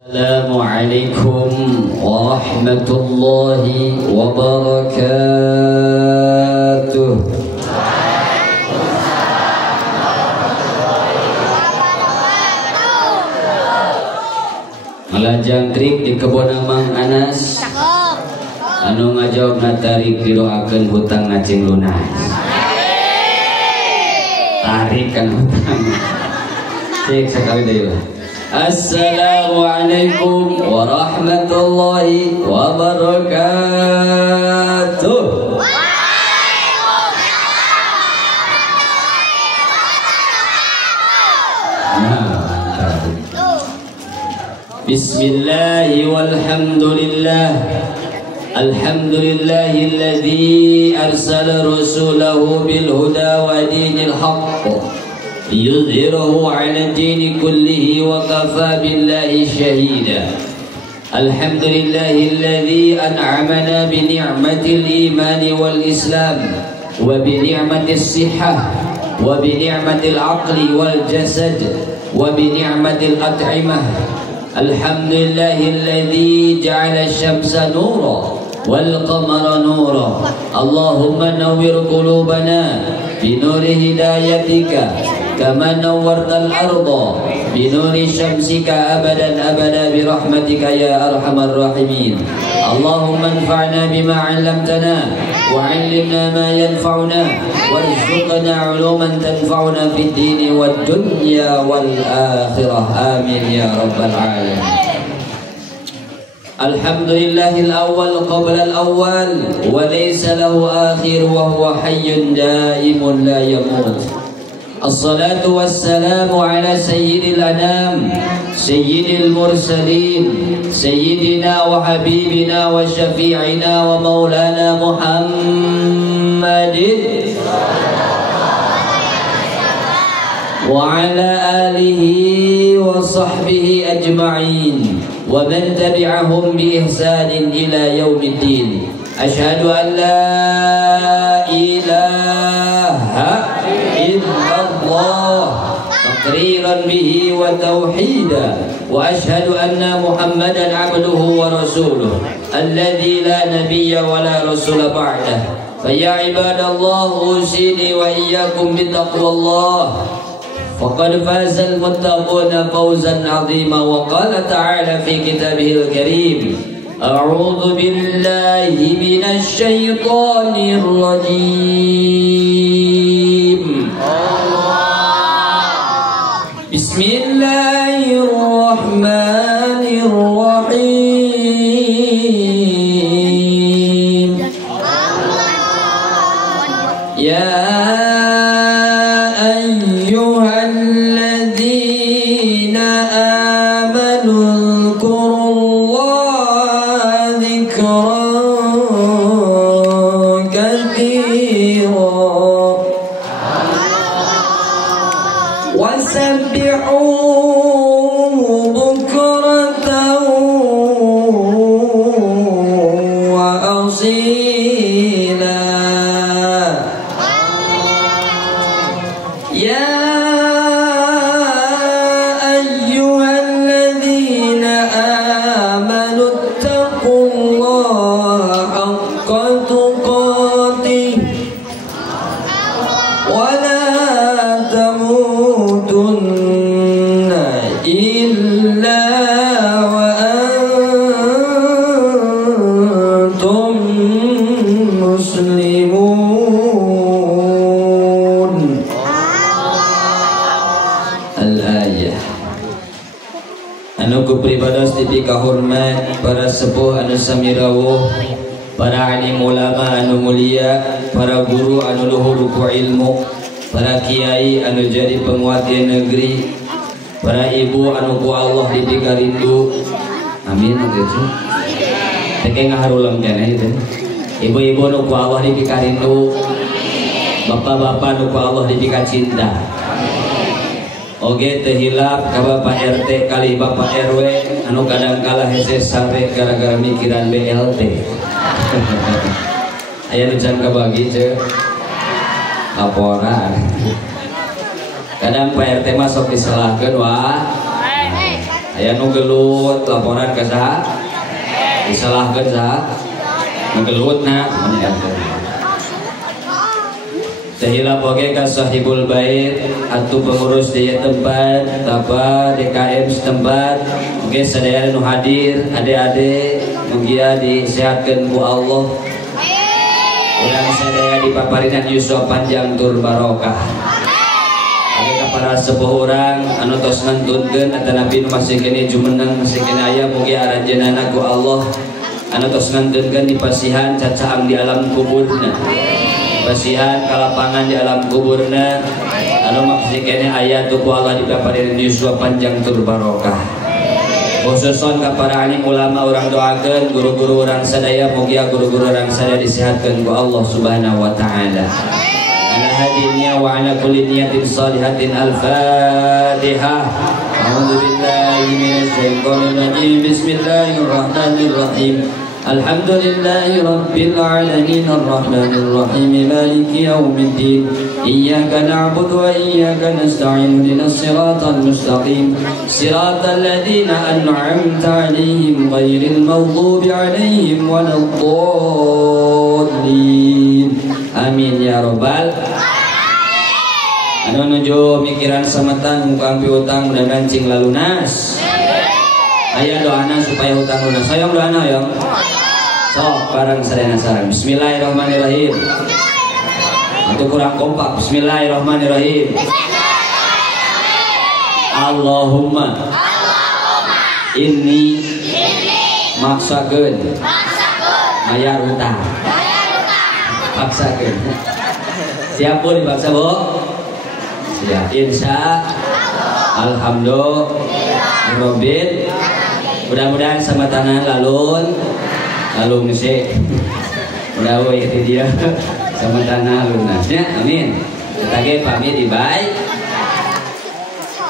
Assalamualaikum warahmatullahi wabarakatuh. Malah jangkrik di kebun Mang Anas anu ngajawab natarik didoakeun hutang ngacing lunas. Tarik kan hutang. Cek sekali deui. Assalamualaikum warahmatullahi wabarakatuh. Bismillahi walhamdulillah. Alhamdulillahilladzi arsala rasulahu bil huda wa dinil haqq liyudhhirahu 'ala ad-din kullihi wa kafa billahi shahida. Alhamdulillahilladzi an'amana bi ni'matil iman wal islam wa bi ni'matis sihhah wa bi ni'matil aqli wal jasad wa bi ni'matil at'imah. Alhamdulillahilladzi ja'ala asy-syamsa nuran wal qamara nuran. Allahumma nawwir qulubana bi nuri hidayatika kama nawwartal arda bi nuri syamsika abadan abada bi rahmatika ya arhamar rahimin. Allahumma anfa'na bima 'allamtana wa 'allimna ma yanfa'una warzuqna 'uluman tanfa'una fid dini wad dunya wal akhirah. Amin ya rabbal alamin. Alhamdulillahil awwal qabla al awwal wa laysa lahu akhir wa huwa hayyun daimun la yamut. Assalatu wassalamu ala sayyidil anam sayyidil mursalin sayyidina wa habibina wa syafi'ina wa maulana Muhammadin wa ala alihi wa sahbihi ajma'in wa man tabi'ahum bi ihsanin ila yaumiddin. Asyhadu an la ilaha illallah taqriran bihi wa tauhida wa asyhadu anna Muhammadan abduhu wa rasuluh alladzi la nabiyya wa la rasula ba'dah. Fa ya ibadallah usini wa iyyakum bi taqwallah faqad fazal muttaquna fawzan 'azima. Wa qala ta'ala fi kitabihil karim a'udzu billahi minasy syaithanir rajim. Bismillahirrahmanirrahim. Ya ayyuhalladzina amanu dzkurullaha dzikran katsiran wasabbihuhu bukratan wa asila. Ya ayyuhalladzina amanu ittaqullaha haqqa tuqatih wa la tamutunna illa wa antum muslimun. Al-ayah. Anu kupribados tipi kahormat para sepuh anu sami rawuh, para alim ulama anu mulia, para guru anu luhur ku ilmu, para kiai anu jadi penguat di negeri, para ibu anu ku Allah dipikarindu. Amin atuh. Teke ngaharulam keneh teh. Ibu-ibu anu ku Allah dipikarindu, bapak-bapak anu ku Allah dipikacinta. Oge teh hilap ka Bapak RT kali Bapak RW anu kadang kalah hese sare gara-gara mikiran BLT. Aya nu can kabagi ceuk. Laporan. Kadang Pak RT mah sok disalahkeun wah. aya nu gelut laporan ka saha disalahkeun saha nu gelutna Sehila boge ka sahibul bait atuh pengurus di tempat apa DKM setempat mungkin sadaya nu hadir adik-adik mugia disehatkeun ku Allah urang sadaya dipaparinan yuswa panjang tur barokah ade ka para sepuh urang anu tos ngantunkeun atanapi nu masih kene jumeneng masih kene aya mugia aranjeunana ku Allah anu tos ngantunkeun dipasihan cacaang di alam kuburna pasihan kalapangan di alam kuburna anu maksud kene aya tuh ku Allah dipaparin yuswa panjang tur barokah khususon ka para alim ulama urang doakeun guru-guru urang sadaya mugia guru-guru urang sadaya disehatkeun ku Allah Subhanahu wa taala ala hadiniya wa ala kulli niyatin shalihatin al-fatihah a'udzu billahi minasy syaithanir rajim bismillahirrahmanirrahim Alhamdulillahi Rabbil Alamin Ar-Rahmanir Rahim Maliki Yawmiddin Iyyaka na'budu wa iyyaka nasta'in Ihdinas siratal mustaqim Siratal ladzina an'amta 'alaihim ghairil maghdubi 'alaihim waladdallin Amin ya rabbal anu nuju mikiran sametang muka piutang mudah-mudahan cing lalunas aya doana supaya hutang lunas sayang doana yong sok bareng sadayana sareng bismillahirrahmanirrahim atau kurang kompak bismillahirrahmanirrahim Allahumma inni maksakeun bayar hutang paksakeun siap Bu dipaksa Bu siap insya alhamdulillah robin mudah-mudahan sama tanah lalu ngisi mudah itu dia sama tanah lunasnya amin kita pamit di baik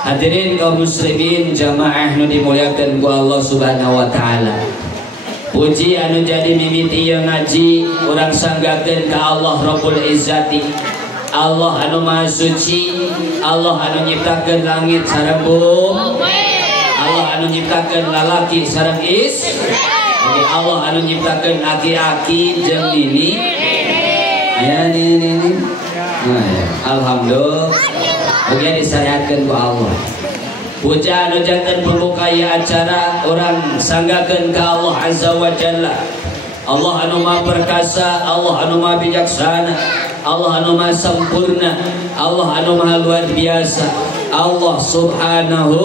hadirin kaum muslimin jamaah nu dimuliakeun ku Allah Subhanahu wa taala puji anu jadi mimiti yang ngaji urang sanggakeun ka Allah Rabbul Izzati Allah anu maha suci Allah anu nyiptakeun langit sareng bumi Allah anu nyiptakeun lalaki sareng Allah anu nyiptakeun aki-aki jeung nini aya nini alhamdulillah mugia disyariatkeun ku Allah puja anu janten pembuka acara orang sanggakeun ka Allah azza wa jalla Allah anu maha perkasa Allah anu maha bijaksana Allah anu maha sempurna Allah anu maha luar biasa Allah subhanahu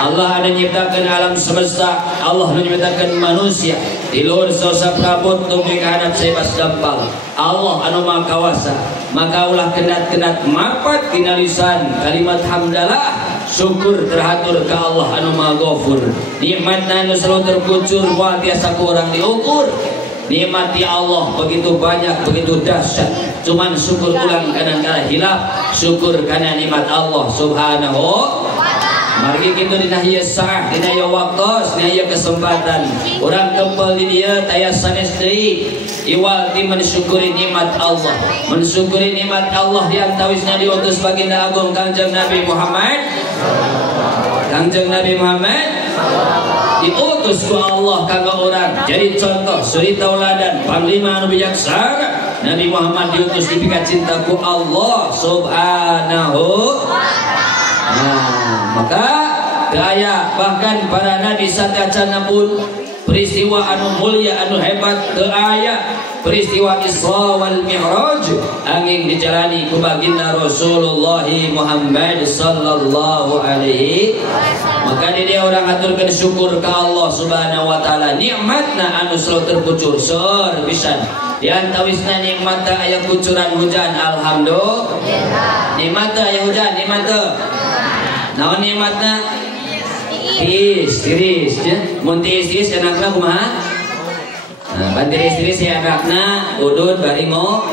Allah anu nyiptakeun alam semesta Allah anu nyiptakeun manusia di luhur sosa prabot tumpi ka hadap sebas dampal Allah anu maha kawasa maka ulah kendat-kendat mapat tina lisan kalimat hamdalah syukur terhatur ka Allah anu maha ghafur nikmatna anu selalu terkucur moal tiasa kurang diukur nikmat ya Allah begitu banyak begitu dahsyat cuman syukur ulang kadang-kadang hilap syukur karena nikmat Allah subhanahu mari kita dina ieu saah dina ieu waktos dina ieu kesempatan urang kempel di dieu taya sanes deui iwal ti mensyukuri nikmat Allah mensyukuri nikmat Allah di antawisna diutus baginda agung Kangjeng Nabi Muhammad diutus ku Allah kanggo urang jadi contoh suri tauladan panglima anu bijaksana Nabi Muhammad diutus dipika cinta ku Allah subhanahu maka daya bahkan para nabi sakacana pun peristiwa anu mulia anu hebat teu aya peristiwa Isra wal Mi'raj angin dijalani ku baginda Rasulullah Muhammad sallallahu alaihi maka dia orang aturkeun syukur ka Allah subhanahu wa taala nikmatna anu selalu terkucur seur pisan di antawisna nikmat aya kucuran hujan alhamdulillah nikmat aya hujan nikmat naon nikmatna tiris ya mun tiris enakna kumaha nah pan tiris enakna udud bari ngobrol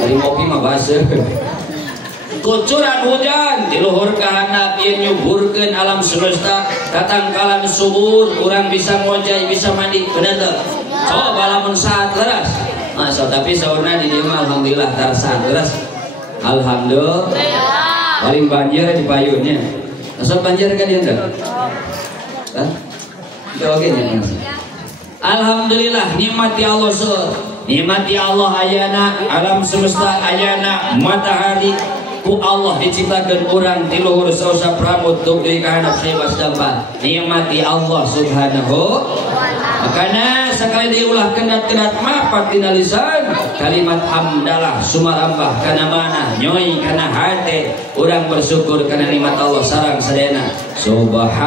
bari ngopi mah baseuh kucuran hujan di luhur kahandap ieu nyuburkeun alam semesta tatangkalan subur urang bisa ngojay bisa mandi bener teu coba lamun saat leras masa tapi saurna di dieu mah alhamdulillah tar saat leras alhamdulillah paling banjir di payunnya Asal banjir kan dia enggak? Hah? Oke nih. Alhamdulillah nikmati Allah nikmati Allah ayana alam semesta ayana matahari ku Allah diciptakan orang di luhur sausa pramut tuk dari kahanap sebas dampak nikmati Allah subhanahu makanya sekali diulah kendat-kendat mapat tina lisan kalimat hamdalah sumarambah kana mana nyoi kana hati orang bersyukur karena nikmat Allah sarang sadena subhanallah.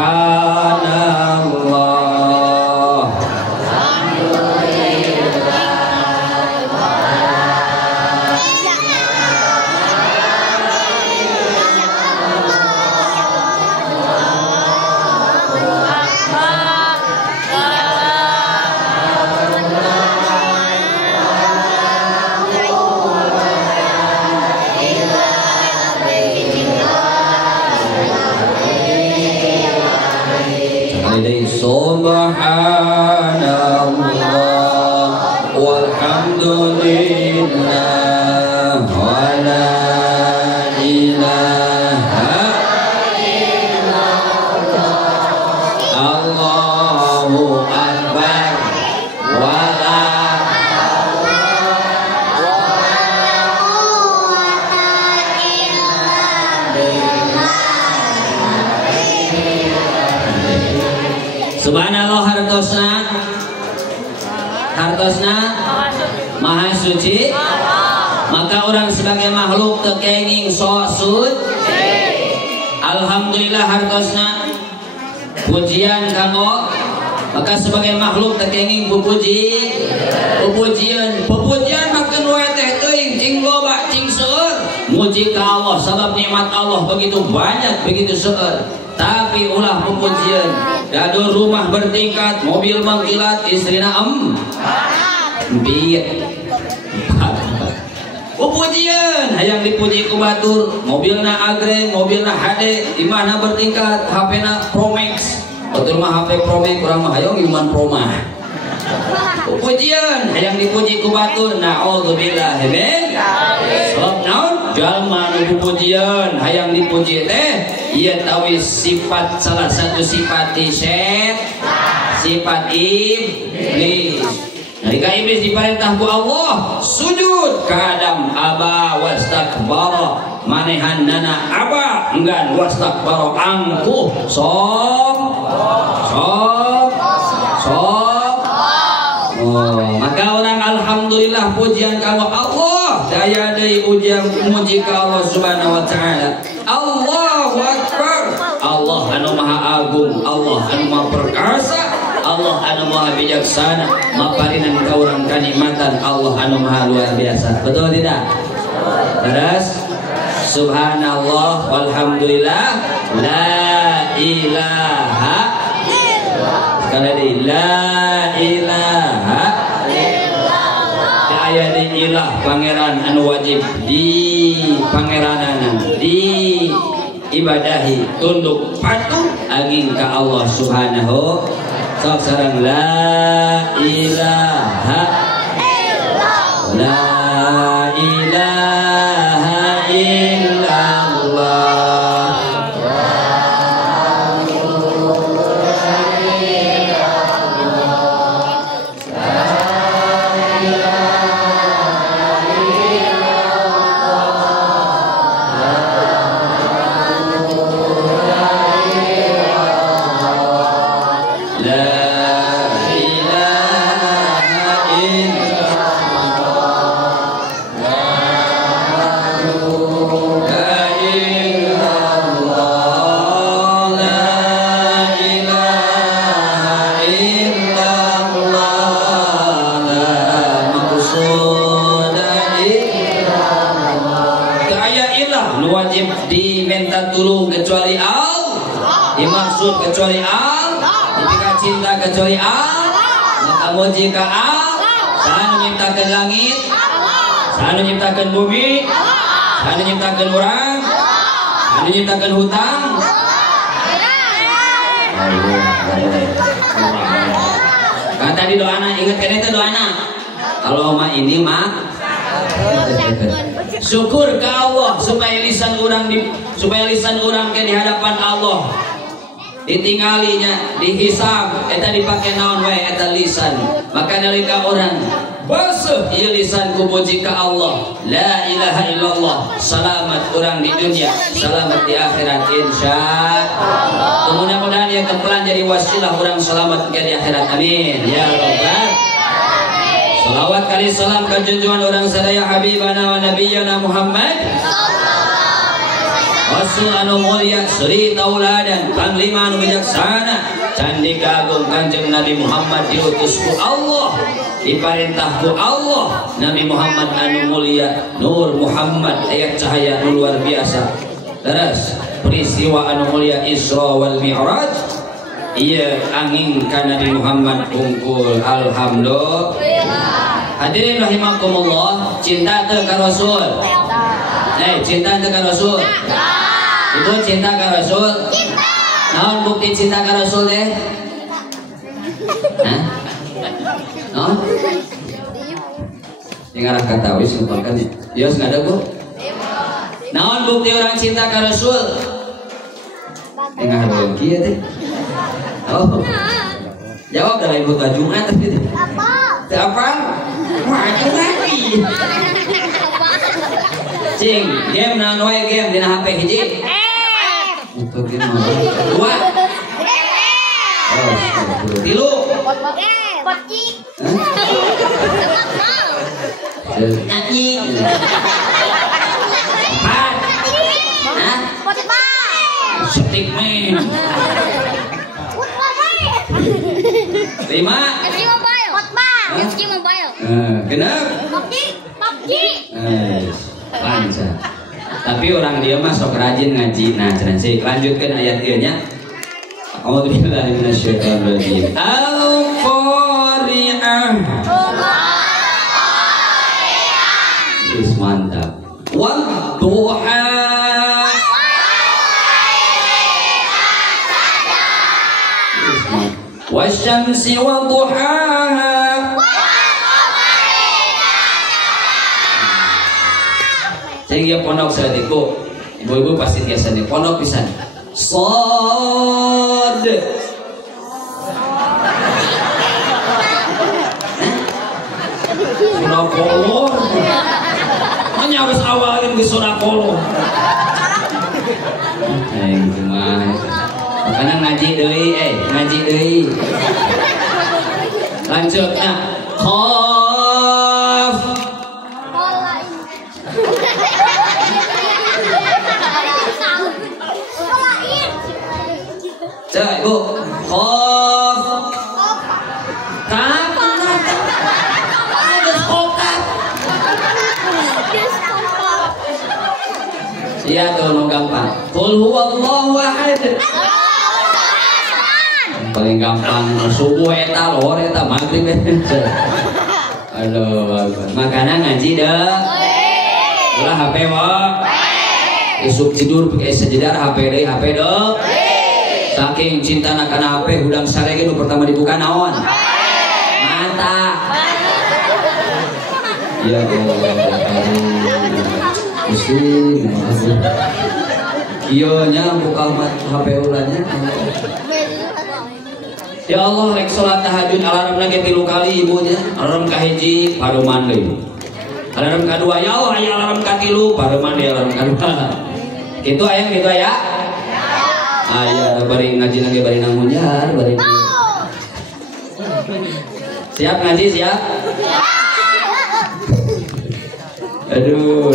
Subhanallah walhamdulillah wa la ilaha illallah Allahu akbar wa la Subhanallah hartosna maha suci maka orang sebagai makhluk tekenging so suci alhamdulillah hartosna pujian kanggo maka sebagai makhluk tekenging pujian makin wae teh teuing cing loba cing seueur muji ka Allah sabab nikmat Allah begitu banyak begitu seueur tapi ulah pujian gaduh rumah bertingkat mobil mengkilat istrina empit pujian hayang dipuji ku batur mobilna agreng mobilna HD di mana bertingkat HP-na Promax batur mah HP Promax urang mah hayang iman Promah pujian hayang dipuji ku batur naudzubillah min sebab naon jalma nu pujian hayang dipuji teh ieu tawis sifat salah satu sifat sifat iblis. Nalika iblis diperintah ku Allah sujud ka Adam aba wastakbara manehanana aba enggan wastakbara angkuh sok maka orang alhamdulillah pujian ka Allah daya deui ujian muji ka Allah subhanahu wa ta'ala Allahu akbar Allah anu maha agung Allah anu maha perkasa Allah anu maha bijaksana maparinan ka urang kanikmatan Allah anu maha luar biasa betul tidak? Terus subhanallah walhamdulillah la ilaha sekali lagi la ilaha aya di ilah pangeran anu wajib di pangeranana di ibadahi tunduk patuh aging ka Allah subhanahu sok sareng la ilaha la ilaha illallah kecuali Allah dimaksud kecuali Allah dipika cinta kecuali Allah maka muji ka Allah sanu nyiptakeun langit sanu nyiptakeun bumi sanu nyiptakeun urang sanu nyiptakeun hutang kan tadi doana inget kan itu doana kalau mah ini mah syukur ke Allah supaya lisan orang ke di hadapan Allah ditinggalinya dihisab eta dipake naon wae eta lisan. Maka nalika orang basuh ieu lisan ku puji ka Allah la ilaha illallah selamat orang di dunia selamat di akhirat insyaallah. Mudah-mudahan ya kepelan jadi wasilah orang selamat ke di akhirat amin ya rabbal. Salawat kali salam ke junjungan orang sadaya habibana wa nabiyyana Muhammad Rasul anu mulia suri tauladan panglima anu bijaksana candika agung Kanjeng Nabi Muhammad diutus ku Allah diperintah ku Allah Nabi Muhammad anu mulia Nur Muhammad ayat cahaya anu luar biasa. Terus peristiwa anu mulia Isra wal Mi'raj iya angin ka Nabi Muhammad bungkul alhamdulillah. Hadirin rahimakumullah, cinta teu ka Rasul. Cinta teu ka Rasul. Ibu cinta ka Rasul. Cinta. Naon bukti cinta ka Rasul deh? Hah? Naon? Dengar kata wis lupakan ya. Yos enggak ada, Bu? Naon bukti orang cinta ka Rasul? Dengar lagi ya teh. Oh. Jawab dalam ibu Jumat gitu. Apa? Maju lagi. Cing, game naon wae game dina HP hiji. Untuk game dua. Tilu. Poti. Nyanyi. Empat. Hah? Stick man. Lima. FC Mobile. FC Mobile. Genap. PUBG. Lancar. Tapi orang dia mah sok rajin ngaji. Nah, cenah sih lanjutkan ayat ieu nya. A'udzubillahi minasyaitonir rajim. Al-Qari'ah. Wis mantap. Wadduha. Wasyamsi wa duhaha. Sehingga pondok saatiku ibu-ibu pasti biasa nih pondok pisan. Shad. Surah Qoloh. Hanya harus awalin di surah Qoloh. Gitu mah. Makanya ngaji deui, Lanjut nah. Qaf. Coba Ibu. Qaf. Kaf. Iya tuh gampang. Qul huwallahu ahad. Paling gampang subuh eta lor eta maghrib aduh makanan ngaji dah ulah HP wa isuk tidur pakai sejedar HP deh saking cinta kana HP hudang sarege nu pertama dibuka naon mata ya Allah iya nya buka HP ulanya ya Allah rek salat tahajud alarm lagi 3 kali ibunya alarm kahiji paruman deui alarm kadua ya Allah aya alarm katilu paruman deui alarm kadua kitu aya aya bari ngaji lagi bari nangmunjar bari siap ngaji siap aduh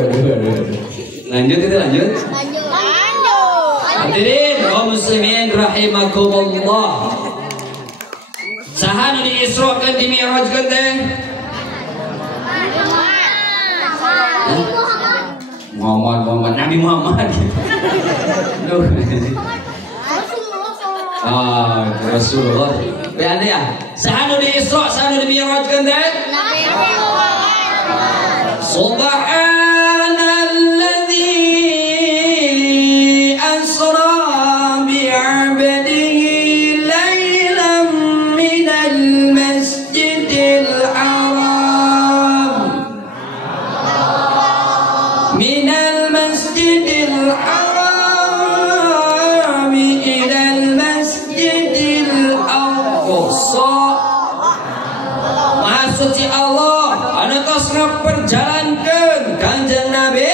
lanjut hadirin kaum muslimin rahimakumullah. Saha nu diisrokeun di mi'rajkeun teh? Muhammad Nabi Muhammad. Rasulullah. Beane ya. Saha nu diisra, saha nu di mi'rajkeun teh? Subhanalladzi asra bi'abdihi laylan minal masjidil haram suci Allah anu tos ngaperjalankeun Kanjeng Nabi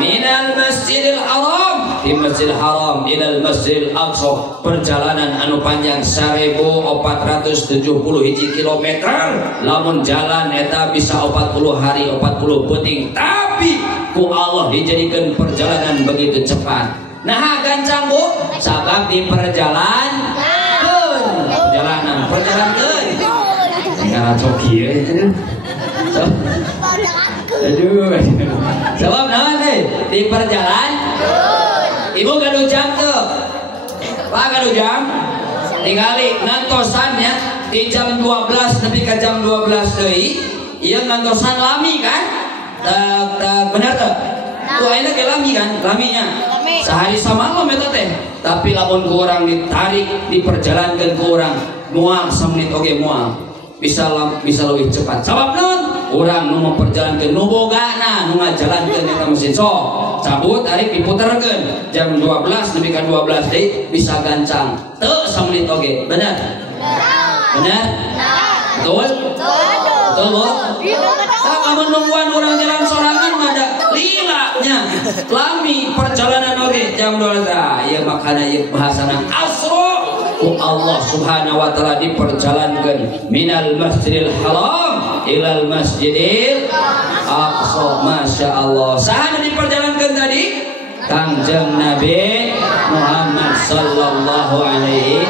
minal masjidil haram di masjidil haram ilal masjidil aqsa, perjalanan anu panjang 1470 kilometer. Lamun jalan eta bisa 40 hari 40 penting, tapi ku Allah dijadikan perjalanan begitu cepat. Nah gancang Bu, sabab di perjalanan nggak coki ya. Aduh, sebab naon nih di perjalanan ibu gaduh jam tuh pak, gaduh jam tinggali ngantosan ya di jam 12 nepi ke jam 12 deui ieu ngantosan lami kan bener tuh tuh enak ke lami kan, laminya sehari samalam eta teh, tapi lamun ku urang ditarik diperjalankeun ku urang moal samenit oge moal bisa lebih cepat. Sabab naon? Urang nu memperjalankeun nu bogana nu ngajalankeun eta mesin sok cabut tarik diputerkeun jam 12 nepi ka 12 deui bisa gancang teu samenit oge. Bener? Bener? Betul? Betul Bu? Amun nungguan urang jalan sorangan mah da lilanya lami perjalanan oge jam 12. Ieu makana ieu bahasana asro ku Allah Subhanahu wa taala diperjalankeun minal masjidil haram ilal masjidil aqsa. Masya Allah. Saha diperjalankeun tadi? Kanjeng Nabi Muhammad sallallahu alaihi.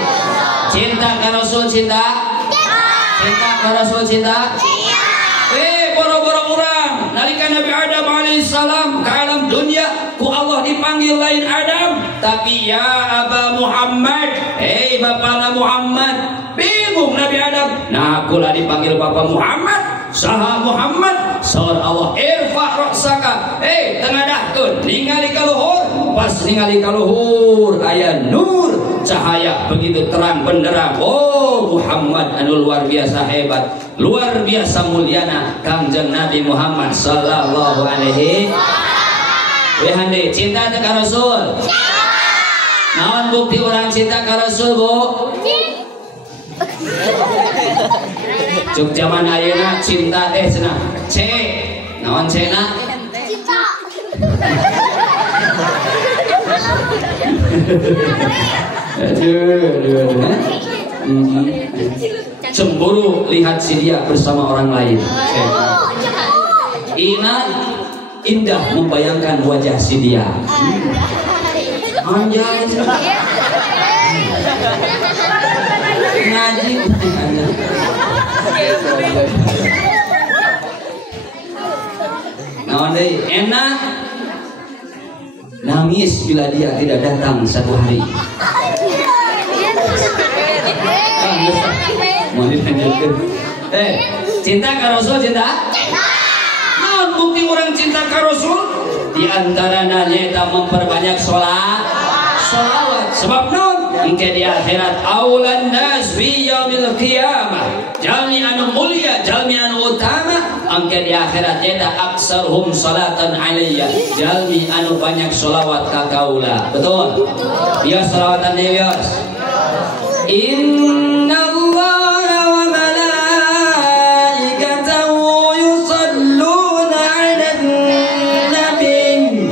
Cinta ka Rasul, cinta? Cinta ka Rasul, cinta? Boro-boro urang nalika Nabi Adam alaihissalam ke alam dunia ku Allah dipanggil lain Adam, tapi ya Aba Muhammad, hei bapana Muhammad. Bingung Nabi Adam, nah akulah dipanggil Bapak Muhammad. Saha Muhammad? Saur Allah, irfa ra'saka, hei tengadahkeun ningali ka luhur. Pas ningali ka luhur aya nur, cahaya begitu terang benderang. Oh Muhammad anu luar biasa hebat, luar biasa mulyana Kanjeng Nabi Muhammad sallallahu alaihi. Weh hande cinta ka Rasul. Naon bukti orang cinta ka Rasul Bu? Cuk zaman ayeuna cinta teh cenah C. Naon C-na? Cinta. Aduh. Cemburu lihat si dia bersama orang lain. Indah membayangkan wajah si dia. Anjay. Ngaji. Naon deui? Enak nangis bila dia tidak datang satu hari. Mau dilanjutkan? Cinta ka Rasul, cinta? Naon bukti orang cinta ka Rasul? Di antaranya nyata memperbanyak sholawat. Sebab naon? Engke di akhirat aulan nas fi yaumil qiyamah. Jalmi anu mulia, jalmi anu utama, engke di akhirat nyata aksarhum salatan alayya. Jalmi anu banyak sholawat ka kaula. Betul? Bios sholawatan deui bios. Innallaha wa malaikatahu yusholluna 'alan nabi.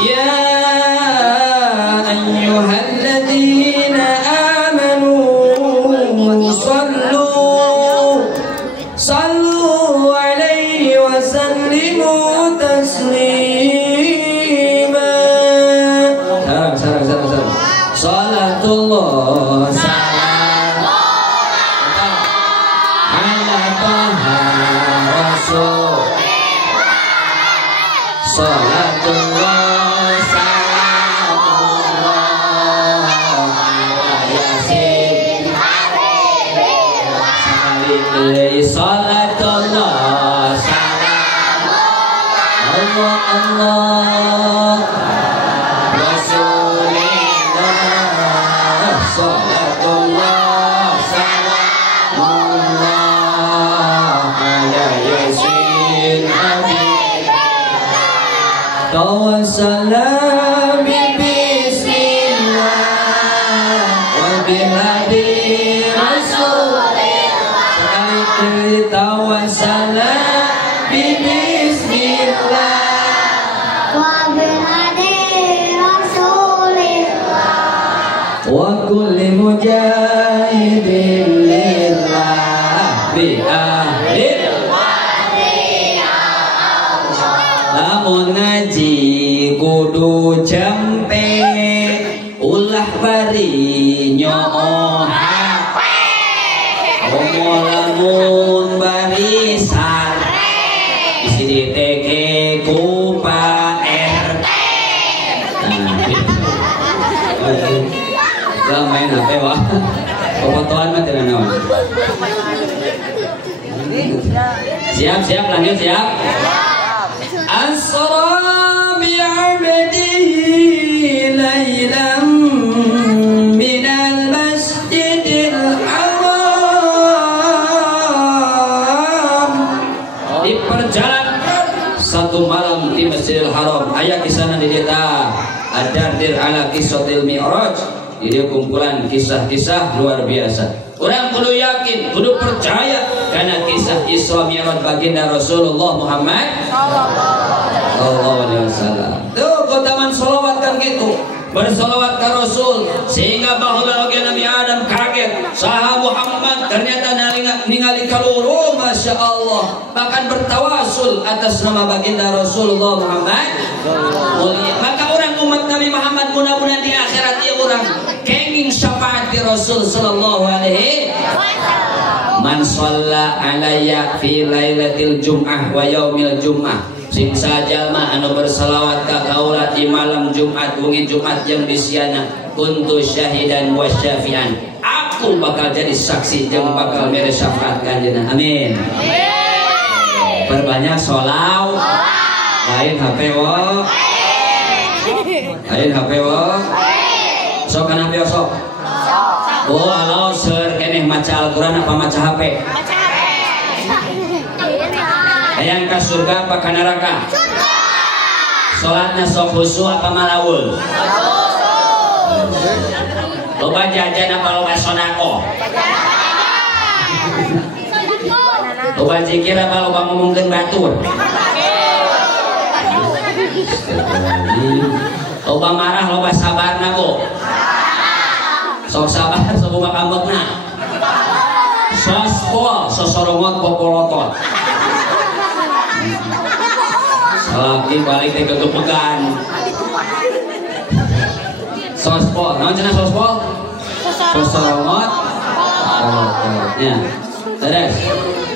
Ya ayyuhalladzina amanu sallu 'alaihi wa sallimu taslima. Sarang. Salatullah salam ala Taha Rasul. Salatullah salamullah ala Yasin Habibillah. Salatullah salamullah Allah Salatullah salamullah ala Yasin Habibillah. Tawassalam bismillah wa bihabi Rasul. wa kulli mujahidin lillah bi ahlil lamun ngaji kudu jampe ulah bari nyooh lamun bari sare isi diteke ku Pak RT. Nah, main HP wah. Fotoan mah tidak naon. Siap lanjut siap. Asra bi 'abdihi lailan minal masjidil haram. Diperjalankan satu malam di Masjidil Haram. Aya kisahna di dieta Ad-Dardir ala Qissatil Mi'raj. Ini kumpulan kisah-kisah luar biasa. Orang kudu yakin, kudu percaya karena kisah Isra Mi'raj baginda Rasulullah Muhammad sallallahu alaihi wasallam. Tuh keutamaan salawat kan gitu. Bersalawat ke Rasul sehingga baheula oge Nabi Adam kaget saha Muhammad ternyata ningali kaloro Masya Allah, bahkan bertawasul atas nama baginda Rasulullah Muhammad mulia. Maka orang umat Nabi Muhammad mudah-mudahan di akhirat ieu urang kenging syafaat di Rasul sallallahu alaihi wasallam. Man shalla alayya fi lailatil jum'ah wa yaumil jum'ah. Sing sajalma anu bersalawat ka kaula di malam Jumat wengi Jumat yang disiana kuntu syahidan wa syafian. Aku bakal jadi saksi jeung bakal mere syafaat kanjeuna. Amin. Perbanyak sholawat. Lain HP wo. Lain HP wo. Sok kana HP sok. Oh, alo seur keneh maca Al-Qur'an apa maca HP? Hayang ka surga apa ka neraka? Surga. Salatna sok khusyuk apa malawul? Loba jajan apa loba sonako? Loba zikir apa loba ngomongkeun batur? Loba marah loba sabarna kok? Sok sabar sok buka kambekna. Sospol sosorongot popolotot. Lagi balik teh kegepegan. Sospol, naon cenah sospol? Sosorongot. Ya. Terus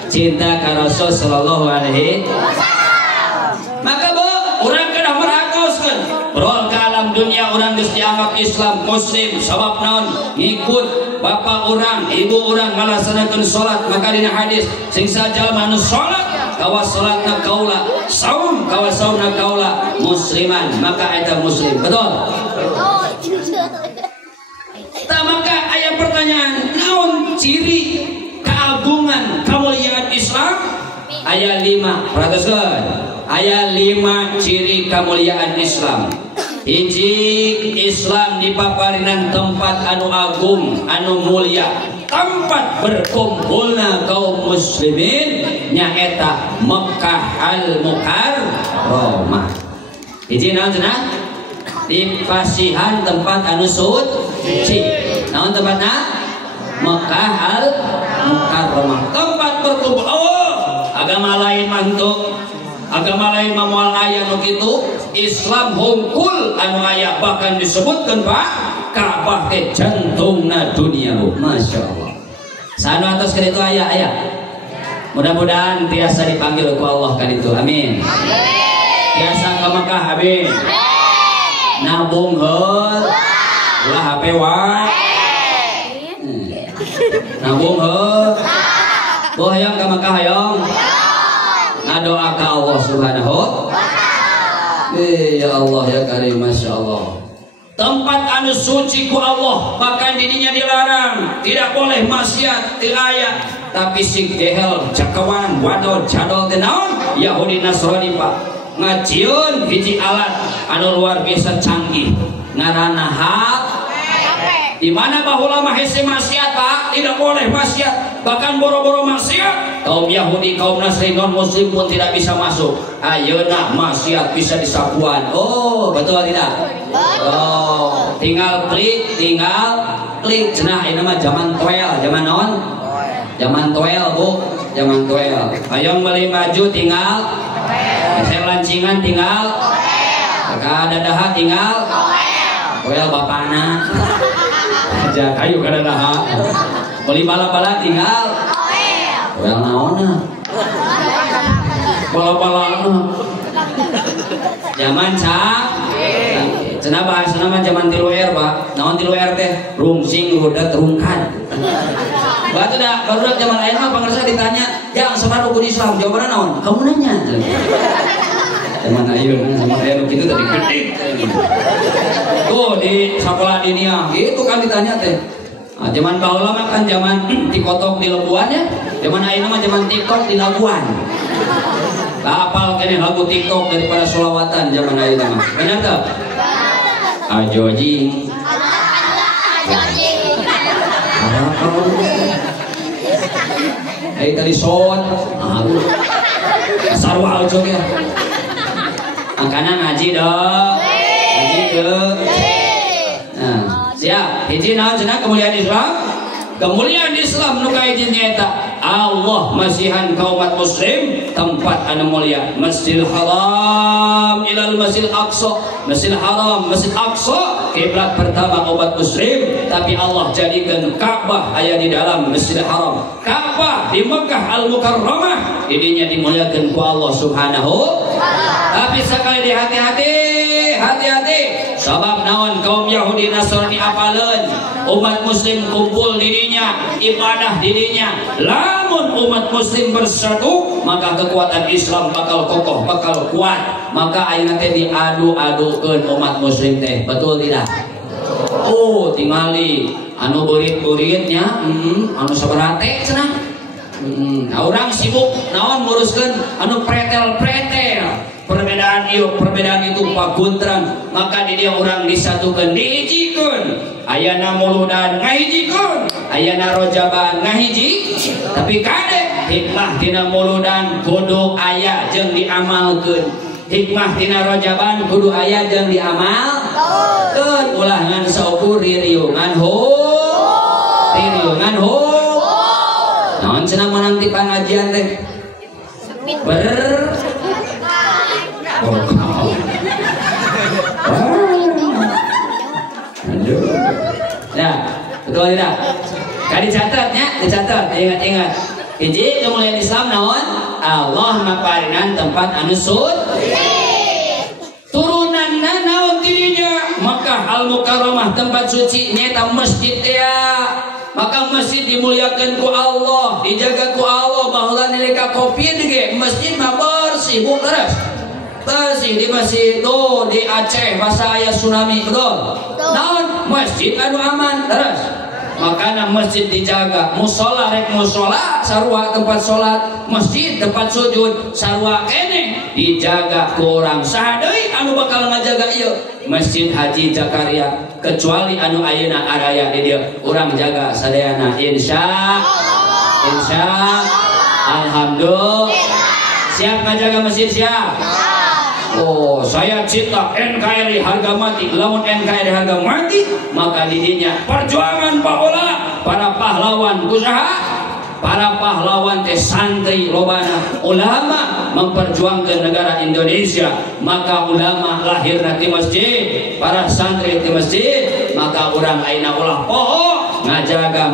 cinta ka Rasul sallallahu alaihi wasallam. Maka bu, urang kana merhakoskeun. Brol ka alam dunia urang geus dianggap Islam muslim sabab naon? Ngikut bapak urang, ibu urang ngalaksanakeun salat. Maka dina hadis sing sajalma anu salat kawas salatna kaula, saum kawas saumna kaula musliman, maka eta muslim. Betul? Tak maka aya pertanyaan, naon ciri keagungan kemuliaan Islam? Aya 5, perhatikan. Aya 5 ciri kemuliaan Islam. Hiji, Islam dipaparinan tempat anu agung, anu mulia, tempat berkumpulna kaum muslimin nyaeta Mekkah Al-Mukarramah. Hiji naon cenah? Di pasihan tempat anu suci. Naon tempatna? Mekkah Al-Mukarramah. Tempat berkumpul. Oh, agama lain mantuk. Agama lain mamual aya nu kitu. Islam hungkul anu aya bahkan disebutkan Pak Ka'bah teh jantungna dunia lu. Masya Allah. Sanu atas kan itu aya. Mudah-mudahan tiasa dipanggil ku Allah kan itu. Amin. Tiasa ke Mekah. Amin. Nabung heul. Ulah HP wae. Nabung heul. Boh hayang ke Mekah hayang. Ngadoa ka Allah Subhanahu. Ya Allah ya Karim, Masya Allah. Tempat anu suci ku Allah, bahkan didinya dilarang, tidak boleh maksiat, tilaya. Tapi si gehel, cakawan, wadol, cadol, tenaon, Yahudi Nasrani Pak, ngacieun hiji alat anu luar biasa canggih, ngaranna HP. Di mana baheula mah hese maksiat Pak, tidak boleh maksiat, bahkan boro-boro maksiat. Kaum Yahudi, kaum Nasrani non Muslim pun tidak bisa masuk. Ayeuna maksiat bisa disapuan. Oh, betul tidak? Oh, tinggal klik cenah ini mah zaman toel, zaman naon? Zaman toel Bu, zaman toel. Hayang beli baju tinggal hasil lancingan tinggal ada dadaha tinggal toel bapana aja kayu kada dadaha beli bala-bala tinggal toel naonna bala-balana zaman cenah bahasana mah zaman 3R Pak. Naon 3R teh? Rungsing, rudet, rungkan. Batu dah barudak zaman lain mah pangarsa ditanya, "Jang sabar rukun Islam?" Jawabanna naon? Kamu nanya. Zaman ayeuna sama aya nu kitu tadi gede. Tuh di sekolah dinia, itu kan ditanya teh. Nah, zaman baheula mah kan zaman TikTok di Labuan ya. Zaman ayeuna mah zaman TikTok di Labuan. Apal kene lagu TikTok daripada sholawatan zaman ayeuna mah. Benar teu? Ajojing. Tadi son. Sarwa aja ya. Angkana ngaji dong. Ngaji ke. Nah, siap. Hiji naon cenah kemuliaan Islam? Kemuliaan Islam nu kaijin nyaeta Allah masihan kaum umat muslim tempat anu mulia Masjidil Haram ilal Masjidil Aqsa. Masjidil Haram, Masjid Aqsa kiblat pertama umat muslim, tapi Allah jadikan Ka'bah aya di dalam Masjidil Haram. Ka'bah di Mekah Al-Mukarramah didinya dimuliakan ku Allah Subhanahu. Tapi sekali hati-hati sabab naon kaum Yahudi Nasrani apaleun umat muslim kumpul didinya ibadah didinya. Lamun umat muslim bersatu maka kekuatan Islam bakal kokoh bakal kuat. Maka ayeuna teh diadu-adukeun umat muslim teh, betul tidak? Oh tingali anu beurit-beuritnya anu sabaraha teh cenah. Orang sibuk naon nguruskeun anu pretel-pretel. Perbedaan itu paguntrang, maka di dia orang disatukan dihijikeun. Ayana muludan ngahijikeun, ayana rojaban ngahiji. Tapi kade hikmah tina muludan kudu aya jeung diamalkeun. Hikmah tina rojaban kudu aya jeung diamalkeun. Ulah ngan saukur ririungan ririungan naon cenah menang ti pangajian teh Nah, betul tidak? Kan dicatatnya, dicatat, ingat-ingat. Hiji kemuliaan Islam naon? Allah maparinan tempat anu turunanna naon dirinya Mekah Al-Mukarramah tempat suci nyata masjid ya. Maka masjid dimuliakan ku Allah, dijaga ku Allah. Baheula nalika Covid ge masjid mah bersih bu terus. Bersih di masjid tuh di Aceh masa aya tsunami betul. Naon masjid anu aman terus. Makanya masjid dijaga, musola rek musola sarua tempat sholat, masjid tempat sujud sarua kene dijaga ku urang. Saha deui anu bakal ngajaga ieu? Masjid Haji Zakaria, kecuali anu ayeuna araya di dieu urang jaga sadayana insya alhamdulillah. Siap ngajaga masjid siap? Oh, saya cinta NKRI harga mati. Lamun NKRI harga mati, maka didinya perjuangan baheula para pahlawan usaha, para pahlawan teh santri lobana ulama memperjuangkan negara Indonesia. Maka ulama lahir di masjid, para santri di masjid. Maka orang aina ulah poho ngajaga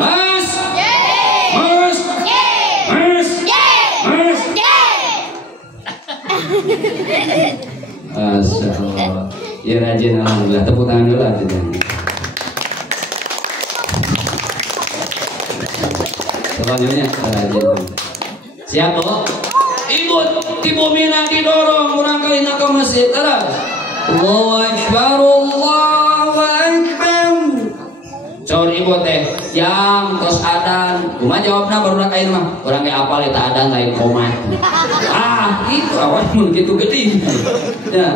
Asyaallah. Ya rajin alhamdulillah. Tepuk tangan dulu aja. Selanjutnya rajin. Siap toh? Ibu tibumina didorong urang kalina ka masjid terus. Allahu akbar Allahu akbar. Saur ibu teh jam terus adan. Kumaha jawabna barudak ayeuna mah? Urang ge apal eta adan lain komat. Itu awan mun kitu geuting. Ya.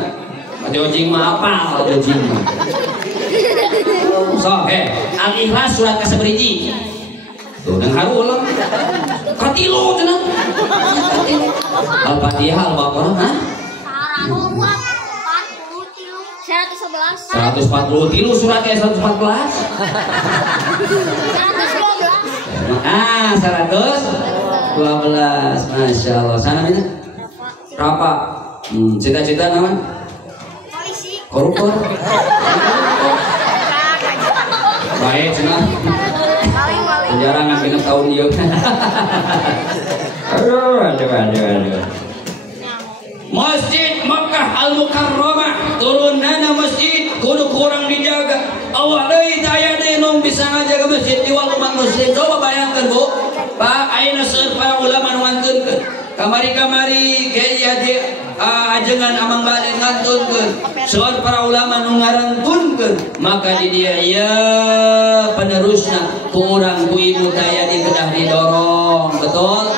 Ajojing mah apal ajojing mah. So, Al-Ikhlas surat ke-1 tuh nang harulah. Katilu cenah. Al-Fatihah Al-Baqarah 111. 143 suratnya 114. 112. Ah, 112. Masya Allah. Sana mina? Apa? Cita-cita naman? Polisi. Koruptor. Baik, cenah. Penjara nggak genep tahun dia. Aduh. Masjid Makkah Al-Mukarramah turunana masjid kudu kurang dijaga. Allah deui taya deui nu bisa ngajaga masjid di umat muslim. Coba bayangkan Bu, Pak ayeuna seueur para ulama nu ngantunkeun. Kamari-kamari kiai ajengan amang bade ngantunkeun. Seueur para ulama nu ngarantunkeun, maka di dia ya penerusna ku urang ku ibu taya di kedah didorong. Betul?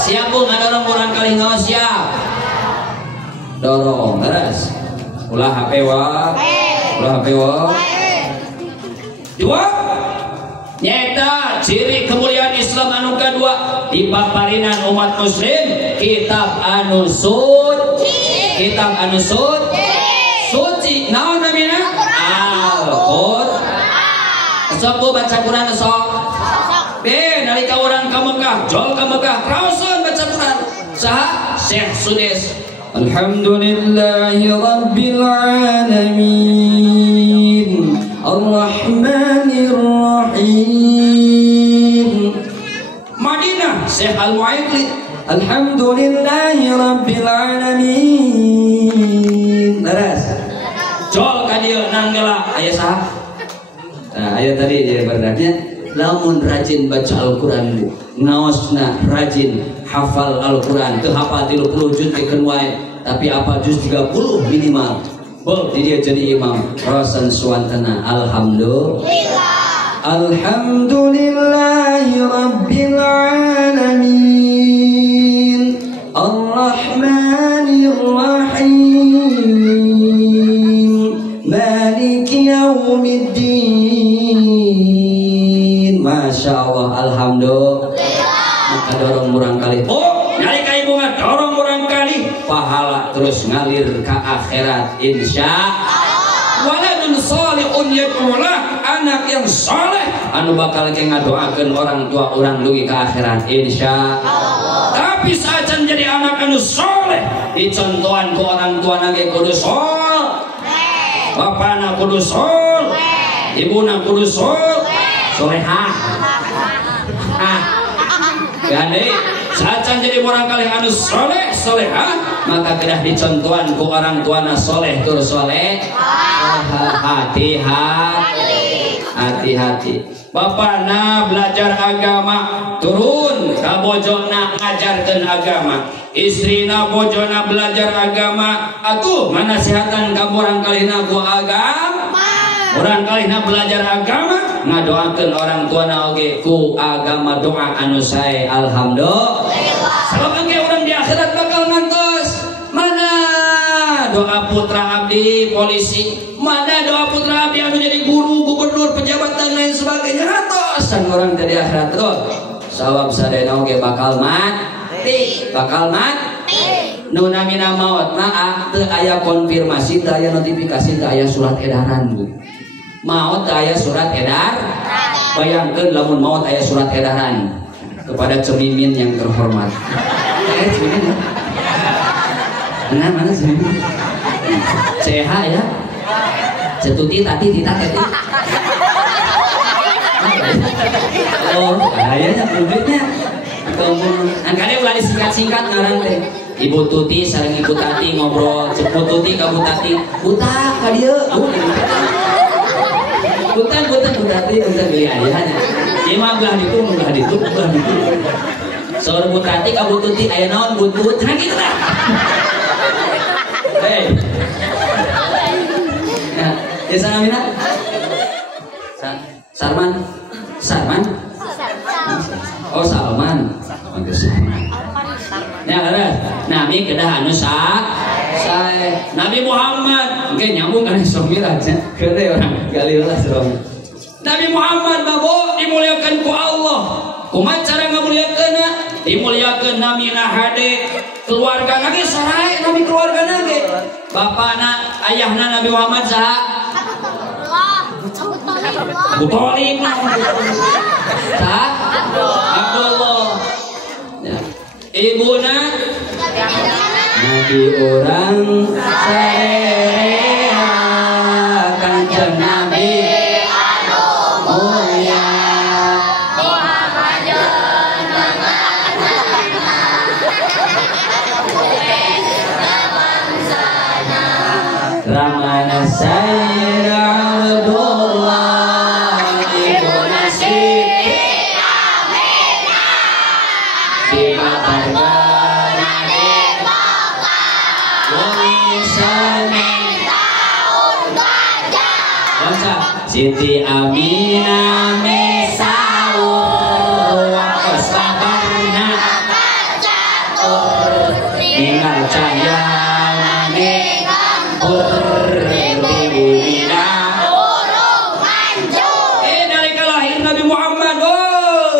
Siap Bu ngadorong urang kali ngaos siap. Dorong terus ulah HP wa dua nyata ciri kemuliaan Islam anu kadua dipaparinan umat muslim kitab anu suci naon namina Al-Qur'an. Sok baca Quran sok nalika urang ka Mekah jol ka Mekah raoseun baca Quran saha Syekh Sudes. Alhamdulillahi Rabbil Alamin Ar-Rahmanir Rahim. Madinah Syekh Al-Mu'aidli Alhamdulillahi Rabbil Alamin. Leres jol ka dieu nanggela aya saha? Nah, aya tadi dia berdanya lamun rajin baca Al-Quran Bu ngaosna rajin hafal Al-Quran teu hafal 30 juz dikeun wae tapi apa juz 30 minimal bol dia jadi imam rasan suwantana Alhamdulillahi Rabbil Alamin Ar-Rahmanir Rahim Maliki Yaumiddin. Masya Allah. Alhamdulillah. Maka dorong murang kali nalika ibu dorong murang kali pahala terus ngalir ke akhirat insya Allah. Waladun salihun yad'ulah anak yang saleh anu bakal ke ngadoakeun orang tua urang dugi ke akhirat insya Allah. Tapi sajan jadi anak anu saleh dicontohan ku orang tua nage kudu sol bapana kudu sol ibuna kudu sol solehah gande sajan jadi orang kali anu soleh solehah maka kedah dicontohan ku orang tuana soleh tur soleh hati-hati bapana belajar agama turun ka bojona ngajarkeun agama istrina bojona belajar agama atuh manasihatan ka urang kalina ku agama urang kalina belajar agama ngadoakeun orang tuana oge ku agama doa anu sae alhamdulillah sabab engke urang di akhirat bakal ngantos mana doa putra abdi polisi mana doa putra abdi anu jadi guru gubernur pejabat dan lain sebagainya ngantos dan orang dari akhirat terus sabab sadena oge bakal mati nu namina maut mah teu aya konfirmasi teu aya notifikasi teu aya surat edaran Bu maut aya surat edar. Bayangkan lamun maut aya surat edaran kepada cemimin yang terhormat. Cemimin. Mana cemimin? CH ya. Cetuti tati tita teti. Oh, ayahnya publiknya. Angkanya ulah disingkat-singkat ngaran teh. Ibu Tuti sareng Ibu Tati ngobrol, Ibu Tuti ka Bu Tati. Buta ka dieu. Bukan beli ayahnya. Ima belah ditu. Saur Bu Tati ka Bu Tuti aya naon but-but nah gitu lah. Hei. Ya, ya sanamina. Sarman. Oh, Salman. Bagus. Ya, ada. Nabi kedah anu sae. Nabi Muhammad ge nyambung kana suami aja. Keure orang galilah suami. Nabi Muhammad babo dimuliakan ku Allah. Kumaha cara ngamuliakeunna? Dimuliakeun namina hade keluarga lagi sarai Nabi keluarga lagi bapakna ayahna Nabi Muhammad saha Abu Thalib saha Abdullah ya. Ibuna Nabi orang sareha Kanjeng Nabi mulia Ramana Sayyid Abdullah Ibuna Siti Aminah si babargana di Mekah lumisan tahun gajah Siti Aminah mesahur wakos babarna catur dengan cahaya dari kelahir Nabi Muhammad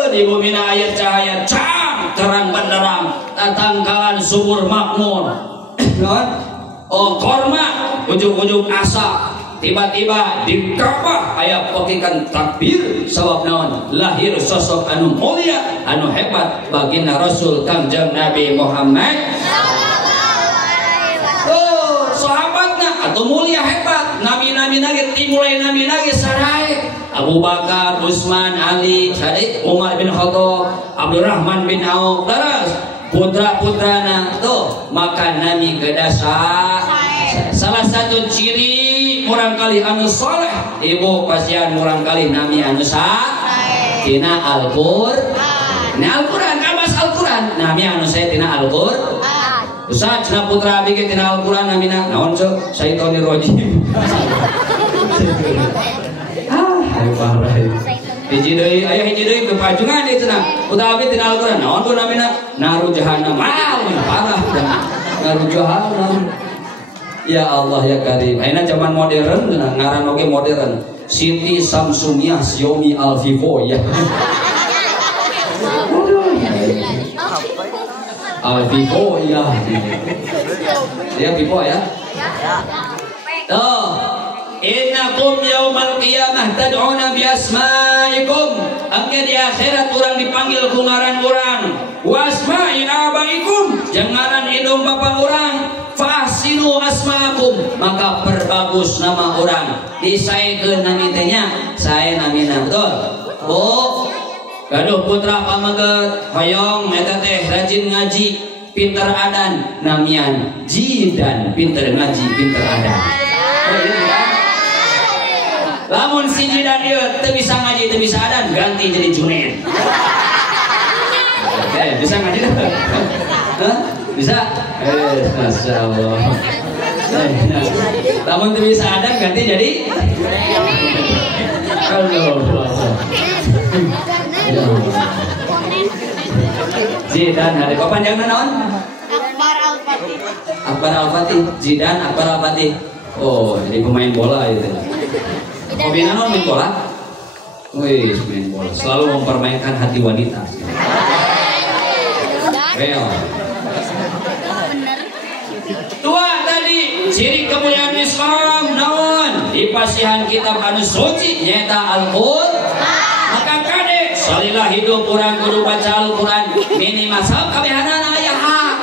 di bumi ayat cahaya terang benderang tatangkalan subur makmur korma ujung-ujung asa tiba-tiba di Ka'bah aya pokikan takbir sabab naon lahir sosok anu mulia anu hebat baginda Rasul Kanjeng Nabi Muhammad sahabatna atau mulia hebat nabi-nabi nage timulai nabi nage sarai Abu Bakar, Utsman, Ali, Syarif, Umar bin Khattab, Abdurrahman bin Auf, terus putra-putrana tuh maka nami gedasa salah satu ciri murang kali anu soleh ibu pasian murang kali nami anu tina Al-Qur'an Al-Qur'an kabas Al-Qur'an nami anu saya tina Al-Qur'an Ustaz cina putra abdi tina Al-Qur'an namina naon sok syaitonir rajim ayo parah hiji deui aya hiji deui kepajungan ieu cenah putra abdi tina Al-Qur'an naon ku namina naru jahannam parah naru jahannam ya Allah ya Karim ayeuna zaman modern ngaran oge modern Siti Samsungiyah Xiaomi Alvivo ya Alvivo ya ya Vivo ya innakum yaumal qiyamah tad'una bi asma'ikum angke di akhirat urang dipanggil ku ngaran urang wa asma'i abaikum jangaran indung bapak urang fahsinu asma'akum maka perbagus nama urang disaekeun nami teh nya sae namina betul oh gaduh putra pamaget hoyong eta teh rajin ngaji pinter adan namian Jidan pinter ngaji pinter adan oh iya kan lamun si Jidan ieu teu bisa ngaji teu bisa adan ganti jadi Junaid bisa ngaji hah bisa Masya Allah lamun teu bisa adan ganti jadi Allah Jidan hari papanjangna naon? Akbar Al-Fatih. Akbar Al-Fatih, Jidan Akbar Al-Fatih. Oh, jadi pemain bola itu. Hobi naon main bola? Wih, main bola. Selalu mempermainkan hati wanita. Real. Tua tadi ciri kemuliaan Islam naon? Di pasihan kitab anu suci nyata Al-Qur'an. Maka kade salilah hidup kurang kudu baca Al-Quran minimal kabehanana aya hak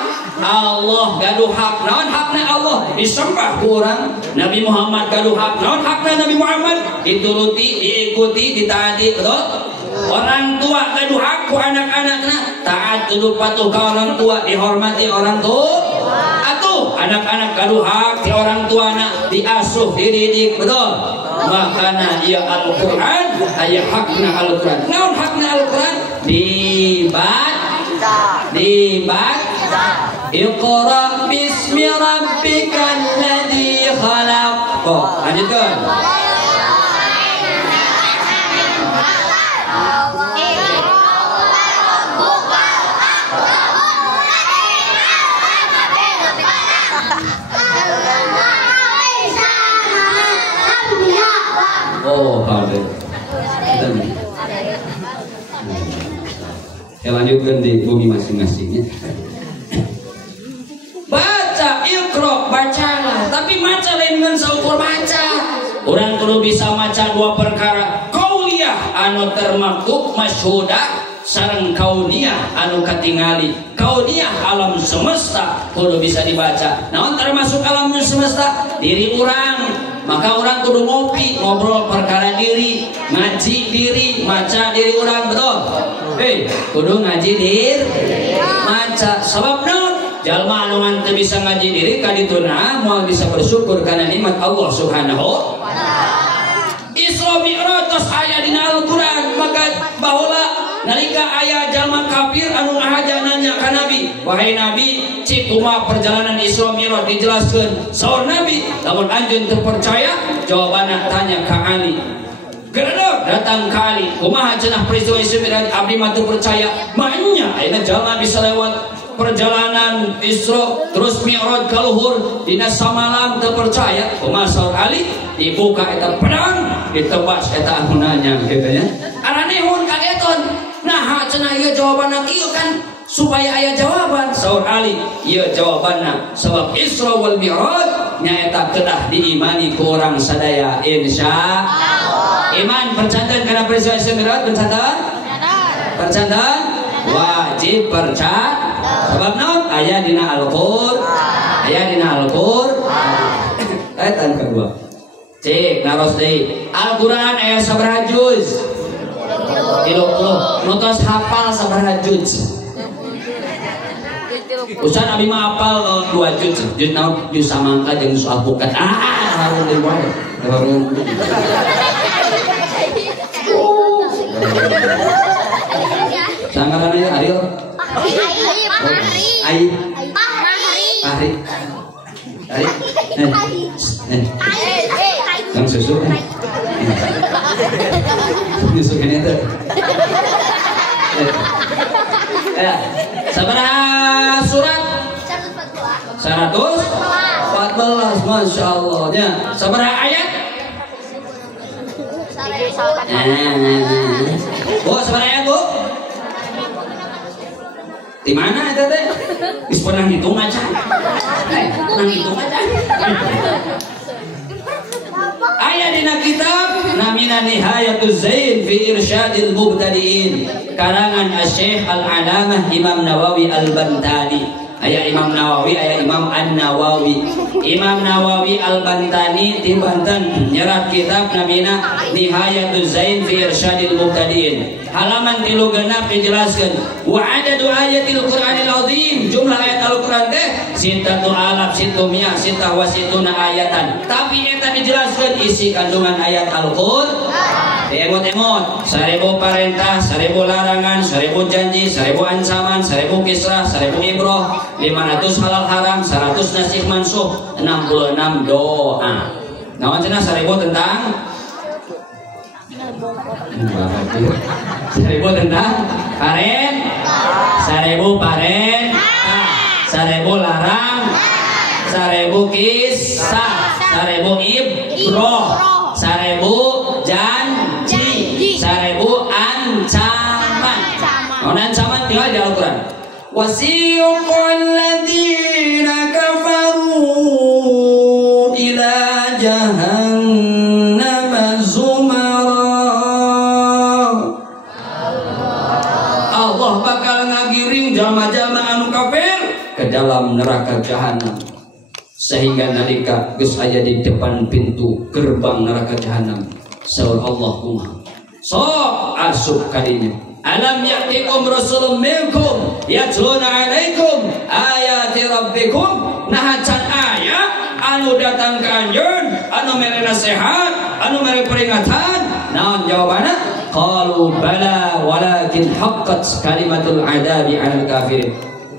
Allah gaduh hak naon hakna Allah disembah kurang Nabi Muhammad gaduh hak naon hakna Nabi Muhammad dituruti diikuti ditaati betul orang tua gaduh hak ku anak-anakna taat tunduk patuh ka orang tua dihormati orang tua atuh anak-anak gaduh hak ti orang tuana diasuh dididik betul makana ieu Al-Qur'an aya hakna Al-Qur'an naon hakna Al-Qur'an dibaca Iqra bismi rabbikal ladzi khalaq lanjutkan oh pardon ya lanjutkan di bumi masing-masingnya maca lain ngan saukur maca. Urang kudu bisa maca dua perkara, qauliyah anu termaktub masyhudah sareng kauniyah anu katingali. Kauniyah alam semesta kudu bisa dibaca. Naon termasuk alam semesta? Diri urang. Maka orang kudu ngopi, ngobrol perkara diri, ngaji diri, maca diri orang, betul? Kudu ngaji diri, maca. Sebab naon? Jalma anu teu bisa ngaji diri kadituna moal bisa bersyukur karena nikmat Allah Subhanahu wa taala. Isra Mi'raj tos aya dina Al-Qur'an, maka baheula nalika aya jalma kafir anu ngahaja nanya ka Nabi, wahai Nabi, cik kumaha perjalanan Isra Mi'raj dijelaskeun. Saur Nabi, lamun anjeun teu percaya, jawabanna tanya ka Ali. Geredor datang ka Ali, kumaha cenah peristiwa Isra Mi'raj, abdi mah teu percaya. Manya ayeuna jalma bisa lewat perjalanan Isra terus Mi'raj ka luhur dina samalam teu percaya. Kumaha saur Ali? Dibuka eta pedang, ditebas eta anu nanya kitu nya. Aranehun kageton. Nah, cenah ieu jawabanna kieu kan supaya aya jawaban. Saur Ali, ieu jawabanna sabab Isra wal Mi'raj nyaeta kedah diimani ku urang sadaya insyaallah. Iman percanten kana peristiwa Isra Mi'raj percanten? Percanten wajib percaya. Sebab naon? Aya dina Al-Qur'an. Aya dina Al-Qur'an. Ayat kedua. Cek naros deui. Al-Qur'an aya sabaraha juz? 30. Nutos hafal sabaraha juz? Ustaz abi mah hafal 2 juz. Juz naon? Juz samangka jeung juz alpukat. Harun deui wae. Harun. Sangaranna ya Ariel. Aib. Ahri. Yang susu. Susu ini tuh. Ya, sabaraha surat? 114, masya Allah. Ya, sabaraha ayat? Bu, sabaraha ayat bu? Di mana itu teh? Geus pernah ngitung aja. Pernah ngitung aja. Aya dina kitab namina Nihayatuz Zain fi Irsyadil Mubtadiin karangan Asy-Syaikh Al-Alamah Imam Nawawi Al-Bantani. Aya Imam Nawawi, aya Imam An-Nawawi. Imam Nawawi Al-Bantani di Banten nyerat kitab namina Nihayatuz Zain fi Irsyadil Mubtadiin. Halaman 36 dijelaskan wa adadu ayatil Qur'anil azim, jumlah ayat Al-Qur'an teh 6,600 ayatan. Tapi eta dijelaskan isi kandungan ayat Al-Qur'an. Emot-emot, 1000 perintah, 1000 larangan, 1000 janji, 1000 ancaman, 1000 kisrah, 1000 ibrah, 500 halal haram, 100 nasikh mansuh, 66 doa. Naon cenah 1000 tentang 1000 tentang paren, 1000 paren, 1000 larang, 1000 kisah, 1000 ibrah, 1000 janji, 1000 ancaman. Naon ancaman tinggal di Al-Qur'an. Wasiqal ladzina kafaru ila jahannam Allah bakal ngagiring jalma-jalma anu kafir ke dalam neraka jahanam. Sehingga nalika geus aya di depan pintu gerbang neraka jahanam, saur Allah kumaha? Sok asup kadinya. Alam ya'tikum rasulun minkum yatluna 'alaikum ayati rabbikum. Nah can aya anu datang ka anjeun anu mere nasihat, anu mere peringatan. Naon jawabanna? Qalu bala walakin haqqat kalimatul adabi 'alal kafirin.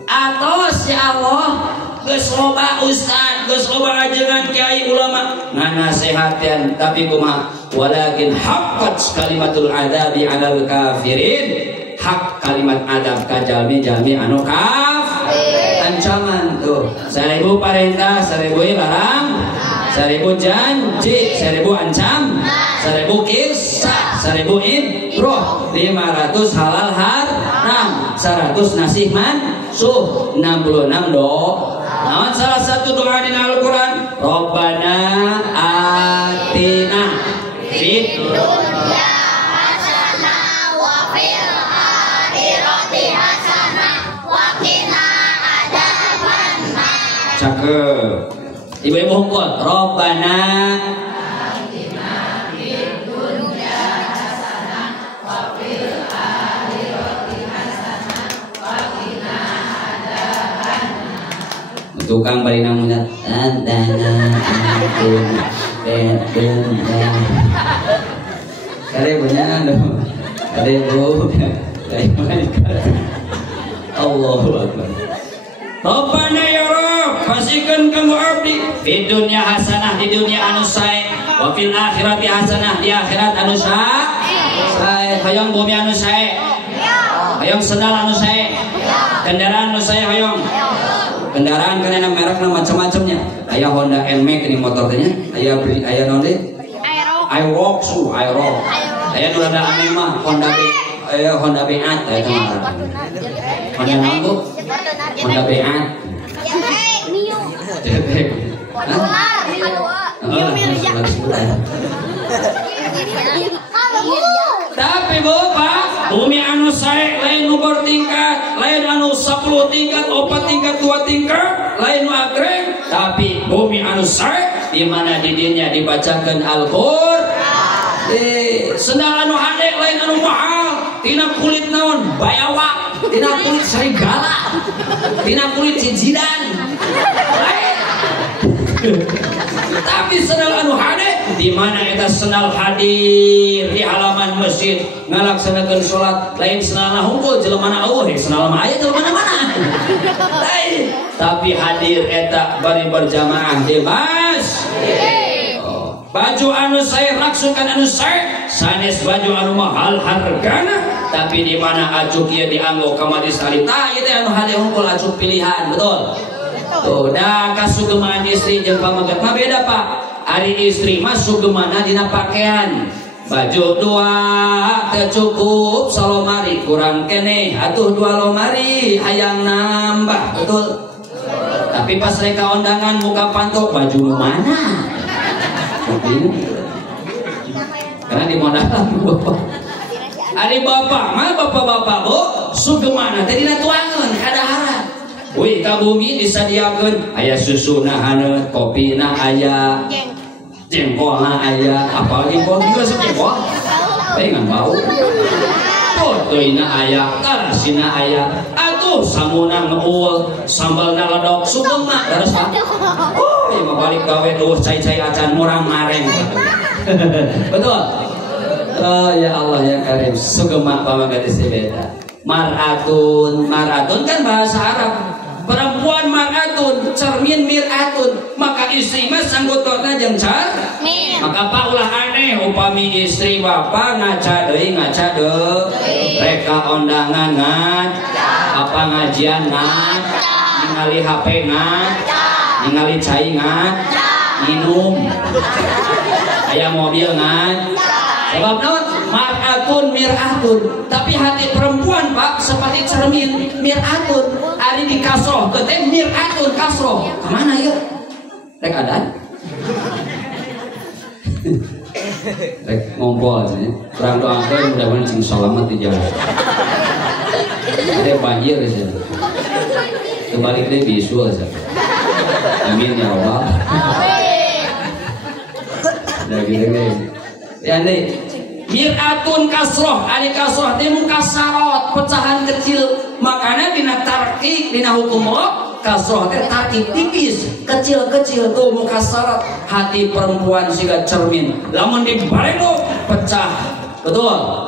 Atos ya Allah, geus loba ustad, geus loba ajengan kiai ulama nganasehatan, tapi kumaha? Walakin haqqat kalimatul adabi 'alal kafirin. Hak kalimat adab ka jalmi-jalmi anu kafir. Ancaman tuh 1000 perintah, 1000 larang, 1000 janji, 1000 ancam, 1000 kisah, 1000 ibrah, 500 halal haram, 100 nasikh mansuh, 66 doa. Namun salah satu doa di Al-Quran, Rabbana atina fid Dunya hasanah wa fil akhirati hasanah wa qina adzabannar. Cakep. Ibu-ibu hukum, Rabbana tukang balik namanya kare punya kare bu dari mana Allahu Akbar. Rabbana ya Rabb, pastikan kamu abdi di dunia hasanah, di dunia anu sae, wa fil akhirati hasanah, di akhirat anu sae, hayang bumi anu sae, hayang sendal anu sae, kendaraan anu sae hayang. Kendaraan kan ada mereknya macam-macamnya. Aya Honda NMAX ini motornya. Aya beli aya naon deui? Aerox. Aya nu rada aneh mah Honda Beat aya teh ngaran. Honda naon Bu? Honda Beat. Cetek. Tapi Bapak, bumi anu sae lain nu bertingkat, lain anu 10 tingkat, 4 tingkat, 2 tingkat, lain nu agreng, tapi bumi anu sae di mana di dinya dibacakeun Al-Qur'an. Sendal anu hade lain anu mahal, tina kulit naon? Bayawa, tina kulit serigala, tina kulit cijidan. Lain. Tapi sendal anu hade di mana eta sendal hadir di halaman masjid ngalaksanakeun salat, lain sendalna hungkul jelema eueuh sendal mah aya jelema mana. Lain, tapi hadir eta bari berjamaah di masjid. Baju anu sae raksukan anu sae sanes baju anu mahal hargana, tapi di mana acuk ieu dianggo ka majelis salih tah ieu teh anu hade hungkul acuk pilihan, betul. Tuh, dah kasugeman istri jeung pamaget mah beda Pak. Ari istri mah sugemana dina pakaian. Baju 2 teu cukup salomari kurang keneh, atuh 2 lomari hayang nambah, betul. Tapi pas reka undangan muka pantok baju nu mana? Karena di modal Bapak. Ari bapak mah bapak-bapak Bu sugemana teh dina tuangeun kadaharan. Wih, ka bumi disadiakeun aya susuna haneut, kopina aya, jengkolna aya, apalagi jengkol juga jengkol. Pengen bau. Fotoina aya, karasina aya. Atuh samuna ngeul, sambalna ledok, sugeng mah dares Pak. Oh, ieu mah balik gawe duh cai-cai acan murang mareng. Betul. Oh ya Allah ya Karim, sugeng mah pamagat istri beda. Maratun kan bahasa Arab. Perempuan maratun, cermin miratun, maka istri mah sanggotona jeung cermin. Maka Pak ulah aneh upami istri bapak ngaca deui reka undangan apa ngajian ningali HP ningali cai minum aya mobil sebab naon maratun miratun, tapi hati perempuan Pak seperti cermin miratun. Ari di kasroh keteh miratun kasroh kemana yuk rek adan rek ngompol aja kurang doakan mudah-mudahan sing selamat di jalan ada banjir aja kembali deh bisul aja amin ya Allah udah gitu ya nih miratun kasroh, ari kasroh teh mukasarot pecahan kecil, makanya dina tarkik dina hukum kasroh teh tarkik tipis kecil-kecil tuh mukasarot. Hati perempuan siga cermin, lamun dibarego pecah, betul.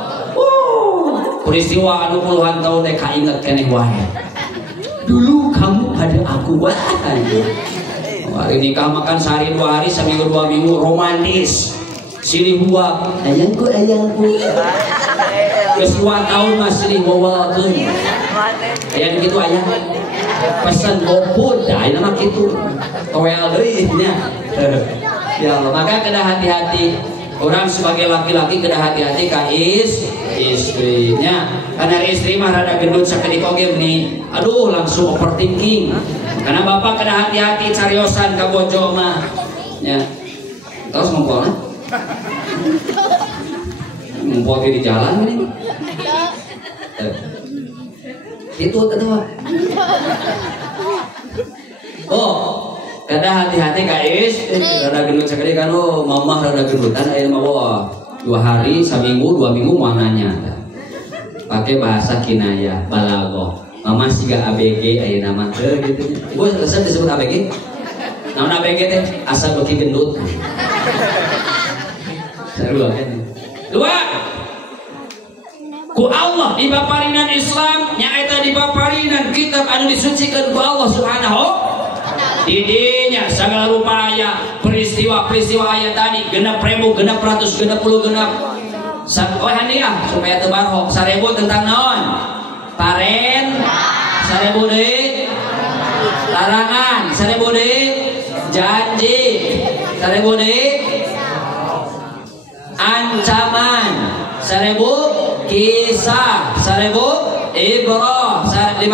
Peristiwa anu puluhan tahun teh kainget keneh wae. Dulu kamu pada aku wah. Hari nikah makan sehari 2 hari, seminggu 2 minggu romantis. Silih buah, ayangku. Geus 2 tahun mas silih bawakeun. Aya nu kitu aya. Pesan GoFood, aya mah kitu. Toel deui nya. Ya Allah, maka kena hati-hati. Orang sebagai laki-laki kena hati-hati ka istrinya. Karena istri mah rada gendut sakit kogem nih. Aduh langsung overthinking. Karena bapak kena hati-hati cariosan ka bojo mah. Ya. Terus ngumpul nah? Ngumpul di jalan ini. Itu teman. Oh. Kada hati-hati guys, rada gendut sekali kan mamah rada gendutan ayeuna mah wah 2 hari, seminggu, 2 minggu mananya. Pakai bahasa kinaya, balago. Mama siga ABG ayeuna mah gitu. Ibu resep disebut ABG? Naon ABG teh? Asa beuki gendut. Sarua kan. 2. Ku Allah di paparinan Islam nyaeta di paparinan kitab anu disucikeun ku Allah Subhanahu didinya segala rupaya peristiwa-peristiwa ayat tadi genep ribu, genep ratus, genep puluh, genep hadiah supaya tebarhok 1000 tentang naon paren 1000 deui larangan 1000 deui janji 1000 deui ancaman 1000 kisah 1000 ibrah 500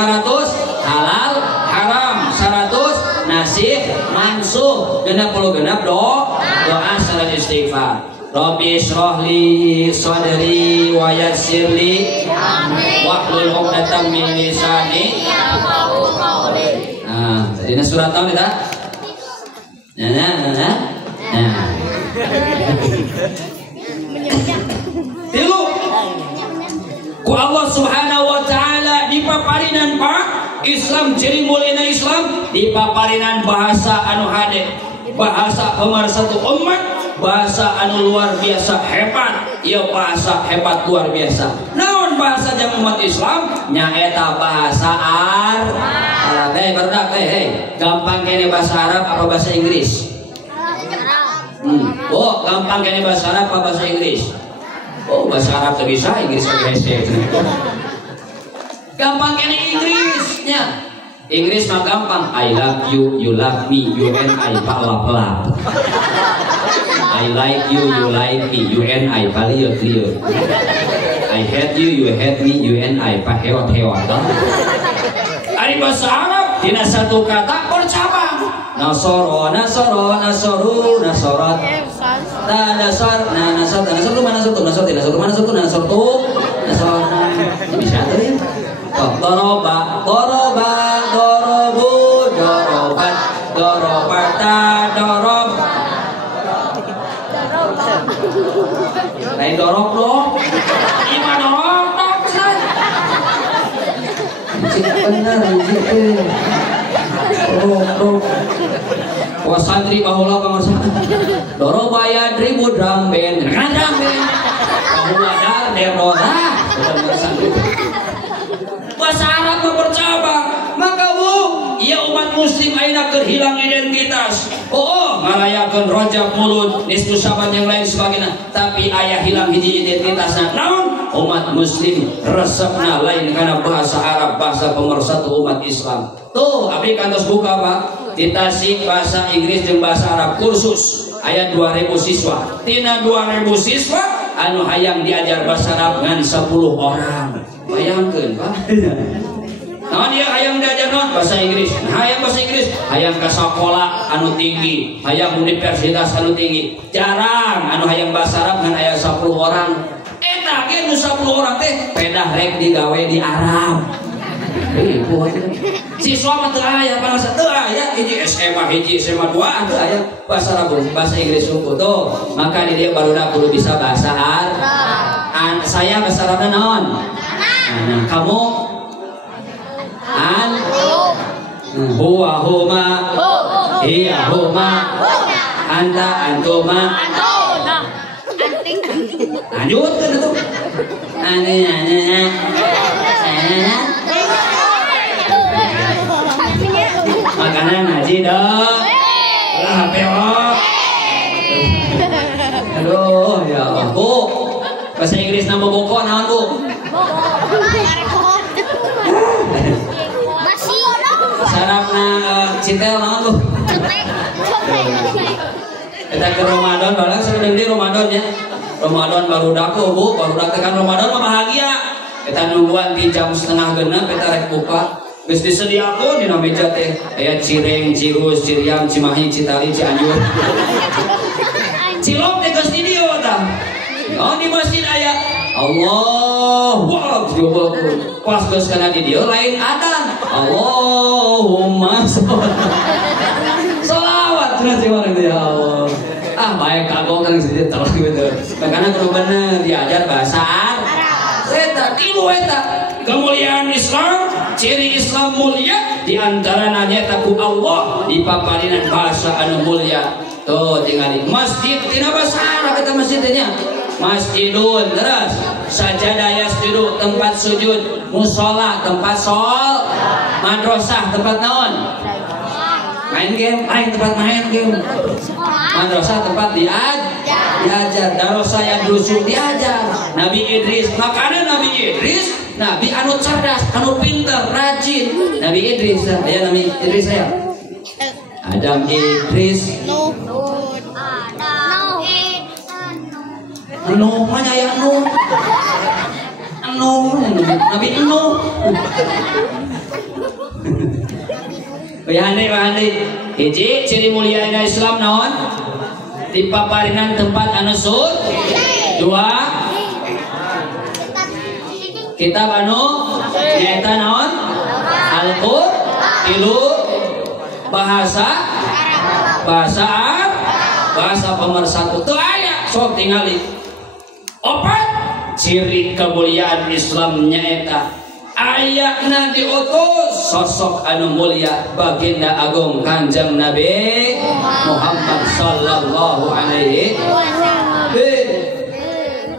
halal haram 100 nasih mansuh 60 genap doa salat istighfar. Rabbi shrah li sadri wa yassir li wahlul 'uqdatam min lisani yafqahu qawli. Nah, jadi surat tahun kita. Nah. Tilu. Ku Allah Subhanahu wa taala di paparinan Pak Islam ciri muliana Islam di paparinan bahasa anu hade, bahasa pemersatu umat, bahasa anu luar biasa hebat. Ieu bahasa hebat luar biasa. Naon bahasa jang umat Islam? Nyaeta bahasa Arab. Barudak gampang kene bahasa Arab apa bahasa Inggris? Oh, gampang kene bahasa Arab apa bahasa Inggris? Oh, bahasa Arab teu bisa, Inggris mah hese. Gampang kene Inggrisnya. Inggris mah gampang. I love you, you love me, you and I palap-palap. I like you, you like me, you and I paliyut-liyut. I hate you, you hate me, you and I pahewat-hewat. Ari bahasa Arab dina satu kata bercabang. Nasoro, nasoru, nasorat. Nasor bisa tuh ya. Doroba, dorobu, dorobat, dorobata, dorob. Lain dorok dong. Ima dorok dong. Benar gitu. Wah santri bahulah bangsa. Doroba ya dribu drum band. Kan drum band. Bahula dar deroda. Bahasa Arab bercabang. Maka ia umat muslim aina kehilang identitas. Merayakan rojak mulut nisfu sabat yang lain sebagainya. Tapi ayah hilang hiji identitasnya. Namun umat muslim resepna lain karena bahasa Arab, bahasa pemersatu umat Islam. Tuh, abdi kantos buka Pak. Di Tasik bahasa Inggris dan bahasa Arab kursus ayat 2000 siswa. Tina 2000 siswa anu hayang diajar bahasa Arab ngan 10 orang. Bayangkeun Pak. Nah dia hayang diajar non bahasa Inggris. Nah, hayang bahasa Inggris, hayang ke sekolah anu tinggi, hayang universitas anu tinggi. Jarang anu hayang bahasa Arab ngan aya 10 orang. Eta ge nu 10 orang teh pedah rek digawe di Arab. Siswa mah teu aya bangsa teu aya hiji SMA 2 teu aya bahasa Arab bahasa Inggris unggul tuh. Maka di dia barudak kudu bisa bahasa Arab. Saya bahasa Arabna naon? Nah, kamu huwa huma hiya huma anta antuma lanjut kan itu makanan haji dong HP aduh ya Bu bahasa Inggris nama boko naon Bu sarafna cintel naon Bu Kita ke Ramadan, balang sedang di Ramadan ya. Ramadan baru daku bu, baru tekan Ramadan mah bahagia. Kita nungguan di jam setengah genap, kita rek buka. Geus disediakeun dina meja teh aya cireng, cirus, ciriam, cimahi, citali, cianjur. Cilok teh geus di dieu tah. Oh di masjid aya Allahu Akbar. Pas geus kana di dieu lain adzan. Allahumma sholawat cenah urang ya Allah. Ah bae kagok kan sedih terus gitu. Makana kudu bener diajar bahasa Arab. Eta tilu eta kemuliaan Islam, ciri Islam mulia diantara nanya taku Allah di paparinan bahasa anu mulia. Tuh tinggali masjid tina bahasa Arab eta masjidnya. Masjidun terus sajadah yasjudu tempat sujud, musola tempat sol, madrasah tempat naon? Main game, tempat main game. Madrasah tempat diajar, darosa yang dusuk diajar. Nabi Idris, makanya Nabi Idris, Nabi anu cerdas, anu pintar, rajin. Nabi Idris, ya Nabi Idris saya. Adam Idris. Nuh, mana ya Nuh? Nabi Nuh. Wahandi, hiji ciri mulia Islam naon? Di paparinan tempat anu dua kitab anu nyaeta naon? Al-Qur'an, tilu bahasa pemersatu teu aya sok tingali. Opat ciri kemuliaan Islam nyaeta ayatna diutus sosok anu mulia baginda agung Kanjeng Nabi Muhammad sallallahu alaihi wasallam.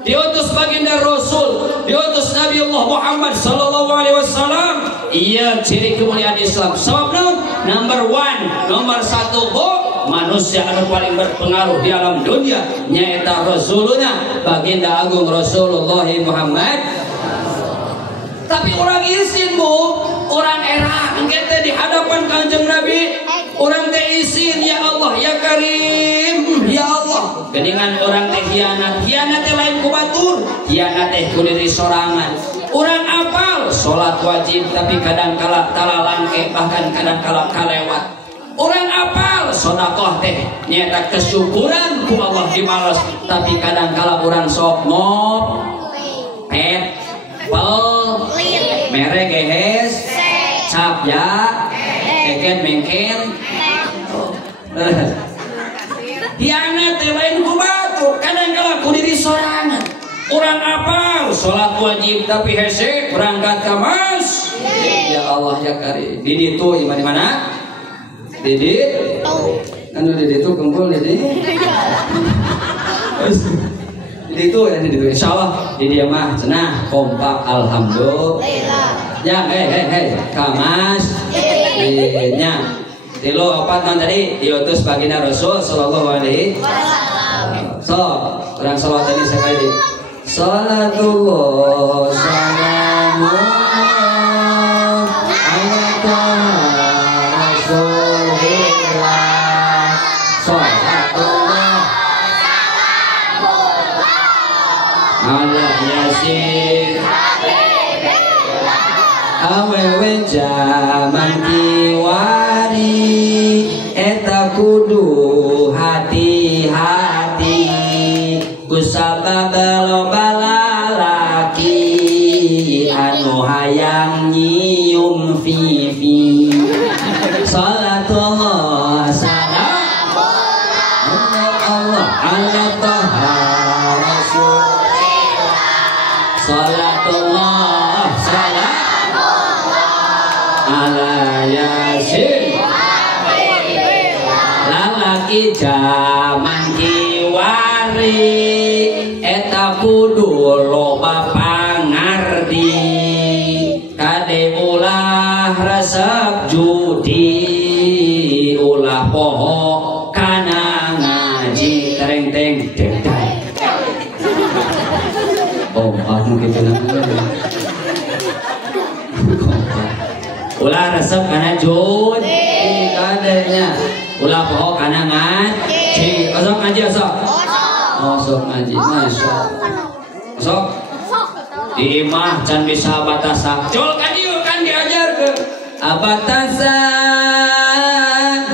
Diutus baginda Rasul, diutus Nabi Allah Muhammad sallallahu alaihi wasallam. Iya ciri kemuliaan Islam. Sebabna number 1, nomor 1 manusia anu paling berpengaruh di alam dunia nyaeta Rasuluna baginda agung Rasulullah Muhammad. Tapi orang izin bu, orang era engke di hadapan Kanjeng Nabi, orang teh izin ya Allah ya Karim ya Allah. Geningan orang teh hianat teh lain ku batur, hianat teh ku diri sorangan. Orang apal salat wajib tapi kadang kala talalangke bahkan kadang kala kalewat. Orang apal sedekah teh nyaeta kesyukuran ku Allah dibalas tapi kadang kala orang sok mere gehes cap ya keket mengken hianat lain ku batu kadang kala ku diri sorangan. Orang apal sholat wajib tapi hese berangkat ke mas ya Allah ya Karim. Didi itu di mana? Didi anu Didi itu kumpul Didi Didi itu ya Didi itu insyaallah Didi mah cenah kompak alhamdulillah ya hei kamas nya tilu opat non tadi diutus baginda Rasul sallallahu alaihi wasallam. So orang salawat tadi sekali salatullah salamullah ala rasulillah salatullah salamullah ala yasin awewe jaman kiwari eta kudu hati-hati kusabab loba lalaki anu hayang nyium vivi. Salatullah salamullah Allah ala taha rasulillah. Salatullah salamullah ala yasin lalaki jaman kiwari eta kudu loba pangardi kade ulah resep judi ulah poho kana ngaji tereng teng dedai. Oh aku gitu namanya ulah resep kana judi kadenya ulah poho kana ngaji. Osok ngaji osok. Osok ngaji. Masya. Osok. Di imah can bisa batasa. Col kan dieu kan diajar ke abatasa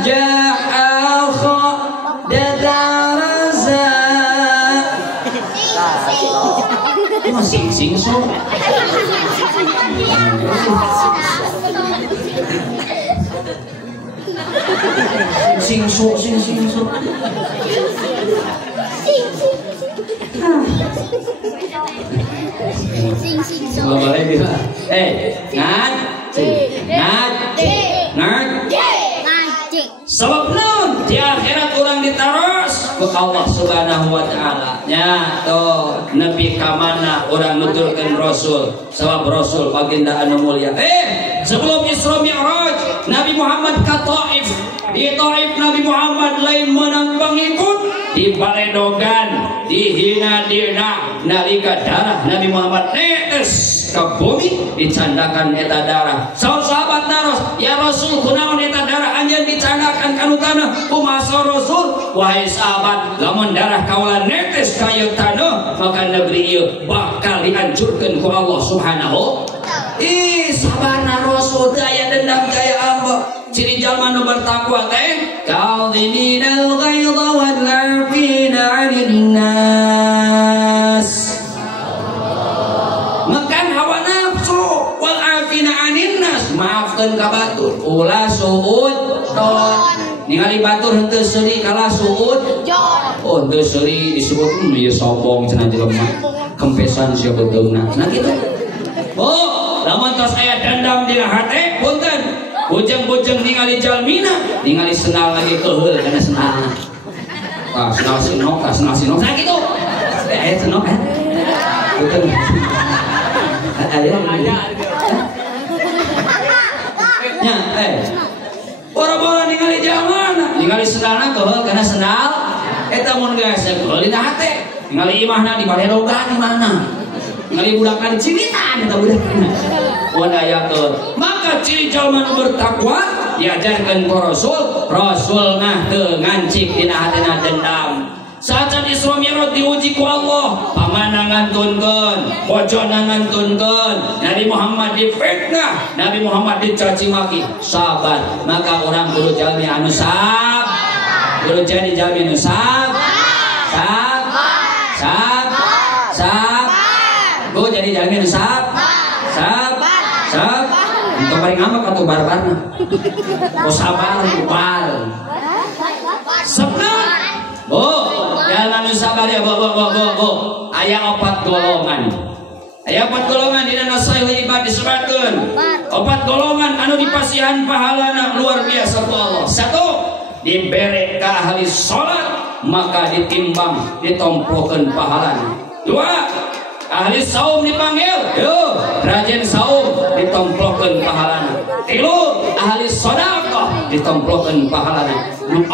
ja'al kha dadarasa. Sing so. Sing so. Boleh bisa. Ngaji. Sebab naon di akhirat orang ditaros ke Allah Subhanahu wa taala. Nya tuh nepi ka mana orang nuturkeun Rasul. Sebab Rasul baginda anu mulia. Sebelum Isra Mi'raj Nabi Muhammad ka Taif. Di Taif Nabi Muhammad lain menang pengikut di Baledogan dihina dina nalika darah Nabi Muhammad netes ke bumi dicandakan eta darah. Sahabat naros ya Rasul kunaon eta darah anjeun dicandakan kanu tanah kumaha Rasul. Wahai sahabat lamun darah kaula netes ka ieu tanah maka negeri ieu bakal dihancurkeun ku Allah Subhanahu. Sabana Rasul daya dendam daya amba. Ciri jalma nu bertakwa teh kadhiminal ghaidha wal 'afina 'anil nas. Makan hawa nafsu wal 'afina 'anil nas. Maafkeun ka batur ulah suud ton. Ningali batur henteu seuri kalah suud jon. Oh henteu seuri disebut ieu sombong cenah jelema. Kempesan sia beteungna. Nah kitu. Oh, lamun tos aya dendam dina hate punten. Bujeng-bujeng ningali jalmina, ningali senal lagi keheul kana senal. Tah senal sinok, nah kitu. Senok kan. Betul. Nya, boro-boro ningali jalmana, ningali senalna keheul kana senal. Eta mun geus keheul dina hate. Ningali imahna di Baledogan di mana? Ningali budakna di Cinitan eta budakna. Wadayakeun. Maka ciri jalma nu bertakwa diajarkeun ku Rasul mah teu ngancik dina hateuna dendam. Saat Isra Mi'raj diuji ku Allah, pamana ngantunkeun, bojona ngantunkeun, Nabi Muhammad difitnah, Nabi Muhammad dicaci maki. Sahabat, maka orang kudu jalmi anu sabar. Kudu jadi jalmi anu sabar. Kudu jadi jalmi anu sabar. Itu paling ngambek atau barbarna. Oh sabar bal. Sebenarnya jangan sabar ya bo. Aya 4 golongan. Aya 4 golongan di dalam Sahih Ibad disebutkan. 4 golongan anu dipasihan pahalana luar biasa ku Allah. 1 dibere ka ahli salat maka ditimbang ditomplokeun pahalana. 2 ahli saum dipanggil, yo rajin saum ditomplokeun pahalana. 3 ahli sedekah ditomplokeun pahalana. 4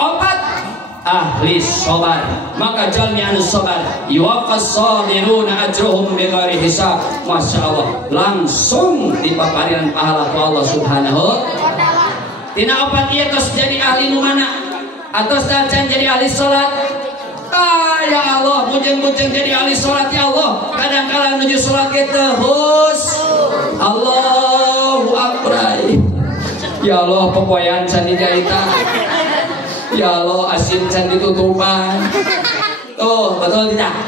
ahli sabar maka jalmi anu sabar yuwaffas sabiruna ajruhum bighairi hisab. Masya Allah langsung dipapariran pahala ku Allah Subhanahu. Tina 4 ieu tos jadi ahli nu mana? Atos can jadi ahli salat. Ya Allah, bujeng-bujeng jadi ahli sholat ya Allah. Kadang-kadang menuju sholat kita Allahu Akbar. Ya Allah, pepoyan can dijahitan. Ya Allah, asin can ditutupan. Tuh, betul tidak?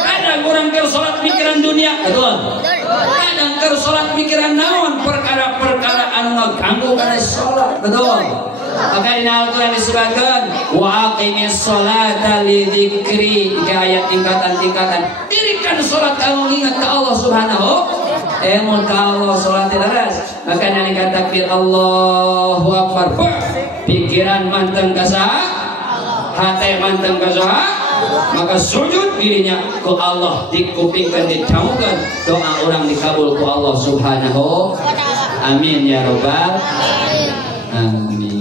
Kadang orang keur sholat pikiran dunia, betul. Kadang keur sholat pikiran naon perkara-perkara anu ngaganggu kana sholat, betul. Maka di Al-Quran disebutkan wa aqimis sholata li dzikri, ayat tingkatan-tingkatan. Dirikan sholat kamu ingat ke Allah Subhanahu. Mun ka Allah sholat terus. Maka nalika takbir Allahu Akbar, pikiran manteng ka saha? Hate manteng ka saha? Maka sujud dirinya ku Allah dikupingkeun dicaukeun doa orang dikabul ku Allah Subhanahu. Amin ya rabbal alamin.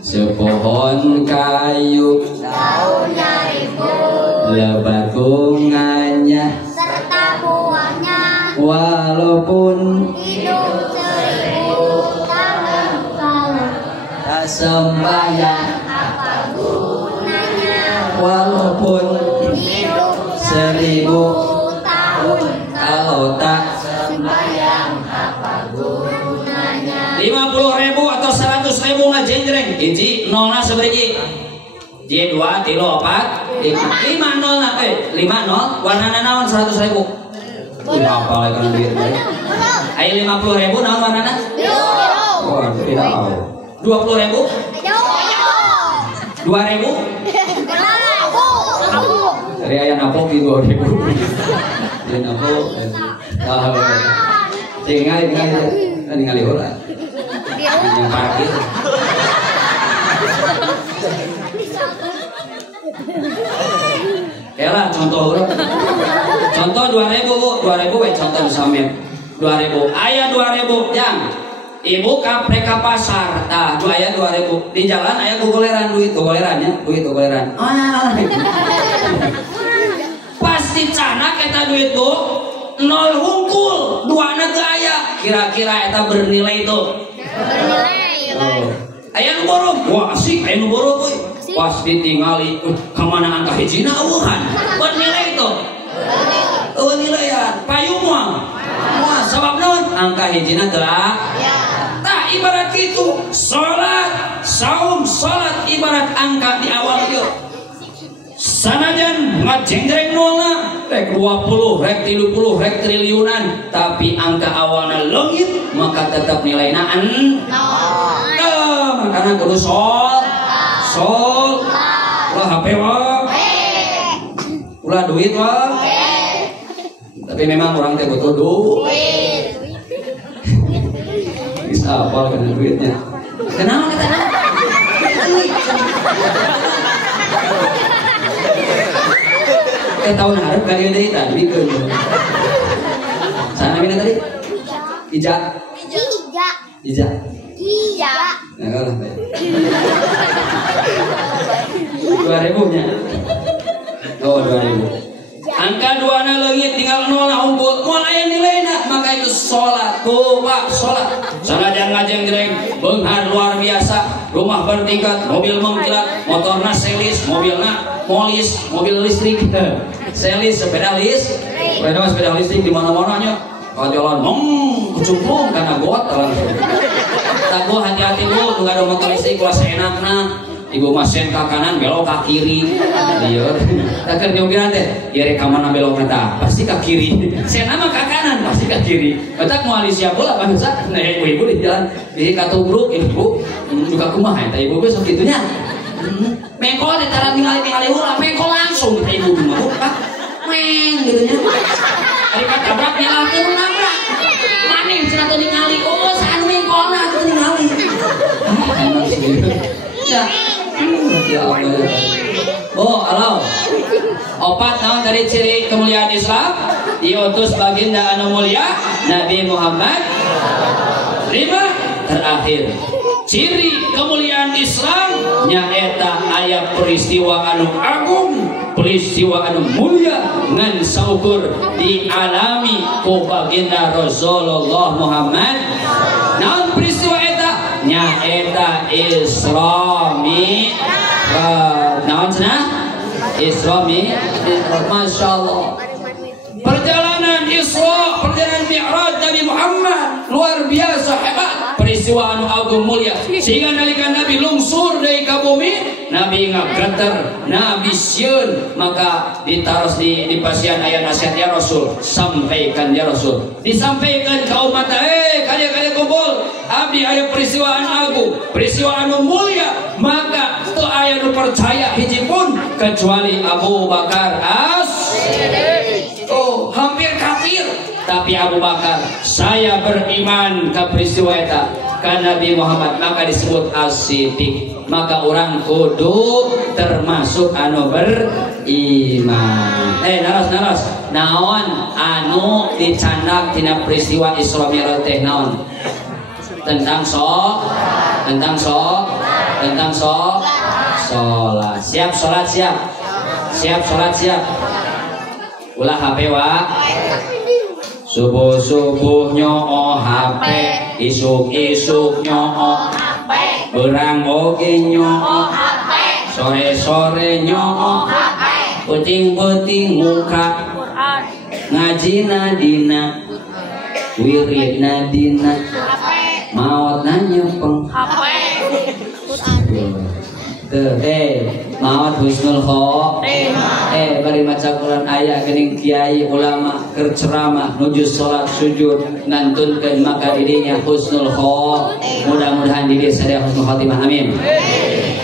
Sepohon kayu daunnya rimbun, lebat bunganya serta buahnya, walaupun hidup 1000 tahun tak sembahyang apa walaupun hidup 1000 tahun kalau tak sembahyang apa gunanya? 50.000 atau 100.000 ngajenggreng hiji nolna seberigi J 2 3 4 5 nol na 5 nol warnana naon 100.000 apa lagi kan duit ayo 50.000 naon warnana oh tidak tahu 20.000 2.000 dari ayah napok di 2.000 dia napok tinggal orang yang parkir ya lah contoh orang contoh 2.000 bu 2.000 we contoh sambil 2.000 ayah 2.000 jang ibu ke pasar nah ayah 2.000 di jalan ayah gogoleran duit gogolerannya duit gogoleran pasti canak eta duit bu nol hungkul dua negaya kira-kira eta bernilai itu ayah nu borok wah asik ayah nu borok boy pas ditinggali kemana angka hijina awuhan bernilai itu nilaian payung muang sabab non angka hijina telah tak ibarat itu sholat saum sholat ibarat angka di awal yuk sanajan ngajenggreng nolna rek 20 rek 30 rek triliunan tapi angka awalnya leungit maka tetap nilainya makanya kudu sol ulah HP wah ulah duit wah tapi memang orang teh butuh duit bisa apa kan duitnya kenapa kita tahun harap kali ini tadi ke sana mina tadi ija nah kalau 2.000 nya oh 2.000 angka 2 na leungit tinggal 0 na unggul moal aya nilaina maka itu salat coba salat sanajan ngajenggreng beunghar luar biasa rumah bertingkat mobil mengkilat motorna selis mobilna molis mobil listrik selis sepeda listrik di mana-mana nya kalau jalan kecumplung karena got langsung tak gua hati-hati bu nggak ada motor listrik kalau seenakna ibu masen ke kanan belok ke kiri iya takkan nyobian teh ya rekaman belok ke pasti ke kiri saya nama ke kanan pasti ke kiri betak mau alisia bola bangsa nah ibu di jalan di katubruk ibu juga kumaha ya ibu besok gitunya mengkol di cara tinggal ulah mengkol langsung kita ibu rumah gitunya hari katabrak nyalakan nabrak maning cina tuh ningali oh saan mengkol nah tuh ningali ya oh halo opat tahun dari ciri kemuliaan Islam diutus baginda anu mulia Nabi Muhammad 5 terakhir ciri kemuliaan Islam nyaeta aya peristiwa anu agung peristiwa anu mulia ngan saukur dialami ku baginda Rasulullah Muhammad naon peristiwa eta nyaeta Isra Mi'raj naon cenah Isra Mi'raj masyaallah perjalanan Isra perjalanan Mi'raj Nabi Muhammad luar biasa hebat peristiwa anu agung mulia sehingga nalika Nabi lungsur dari ka bumi Nabi ngageter Nabi sieun maka ditaros di pasian aya nasihat ya Rasul sampaikan ya Rasul disampaikan ka umat kalian kumpul abdi aya peristiwa anu agung peristiwa anu mulia maka teu aya nu percaya hiji pun kecuali Abu Bakar oh hampir kafir tapi Abu Bakar saya beriman ke peristiwa eta ka Nabi Muhammad maka disebut as-siddiq maka orang kudu termasuk anu beriman naras naon anu dicandak tina peristiwa Isra Mi'raj teh naon tentang sholat siap sholat siap ulah HP wa subuh nyoo HP isuk nyoo HP berang oge nyoo HP sore-sore nyong puting-puting muka ngaji nadina wirid nadina maot nanya peng maot husnul kho bari maca Quran ayat gening kiai ulama keur ceramah nuju salat sujud ngantunkeun maka didinya husnul kho mudah-mudahan di dieu sadaya husnul khotimah amin.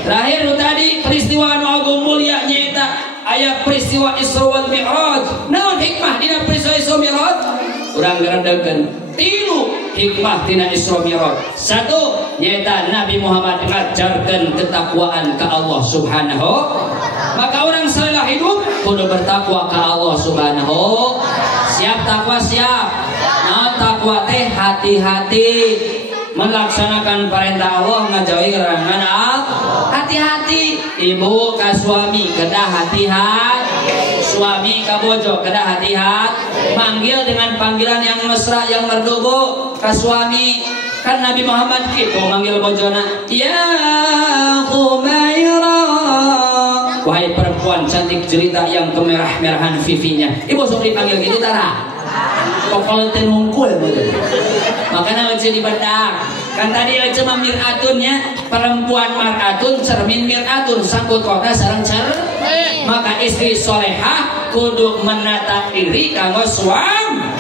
Terakhir tadi peristiwa anu agung mulia nyaeta aya peristiwa Isra wal Mi'raj. Naon hikmah dina peristiwa Isra Mi'raj? Urang ngarandakeun 3 hikmah tina Isra Mi'raj. 1 nyaeta Nabi Muhammad ngajarkeun ketakwaan ka Allah Subhanahu. Maka orang saleh hidup kudu bertakwa ka Allah Subhanahu. Siap takwa siap. Nah takwa teh hati-hati melaksanakan perintah Allah ngajauhi larangan Allah. Hati-hati ibu ka suami kedah hati-hati, suami ka bojo kedah hati-hati. Manggil dengan panggilan yang mesra yang merdu bu ka suami. Kan Nabi Muhammad gitu manggil bojona, ya Khumairah, wahai perempuan cantik jelita yang kemerah-merahan vivinya. Ibu sok dipanggil gitu tara. Pokoknya tenungkul makanya aja dibedak. Kan tadi aja mir'atunnya perempuan mar'atun cermin mir'atun sangkut kota sareng cermin. Maka istri solehah kudu menata diri kanggo suami.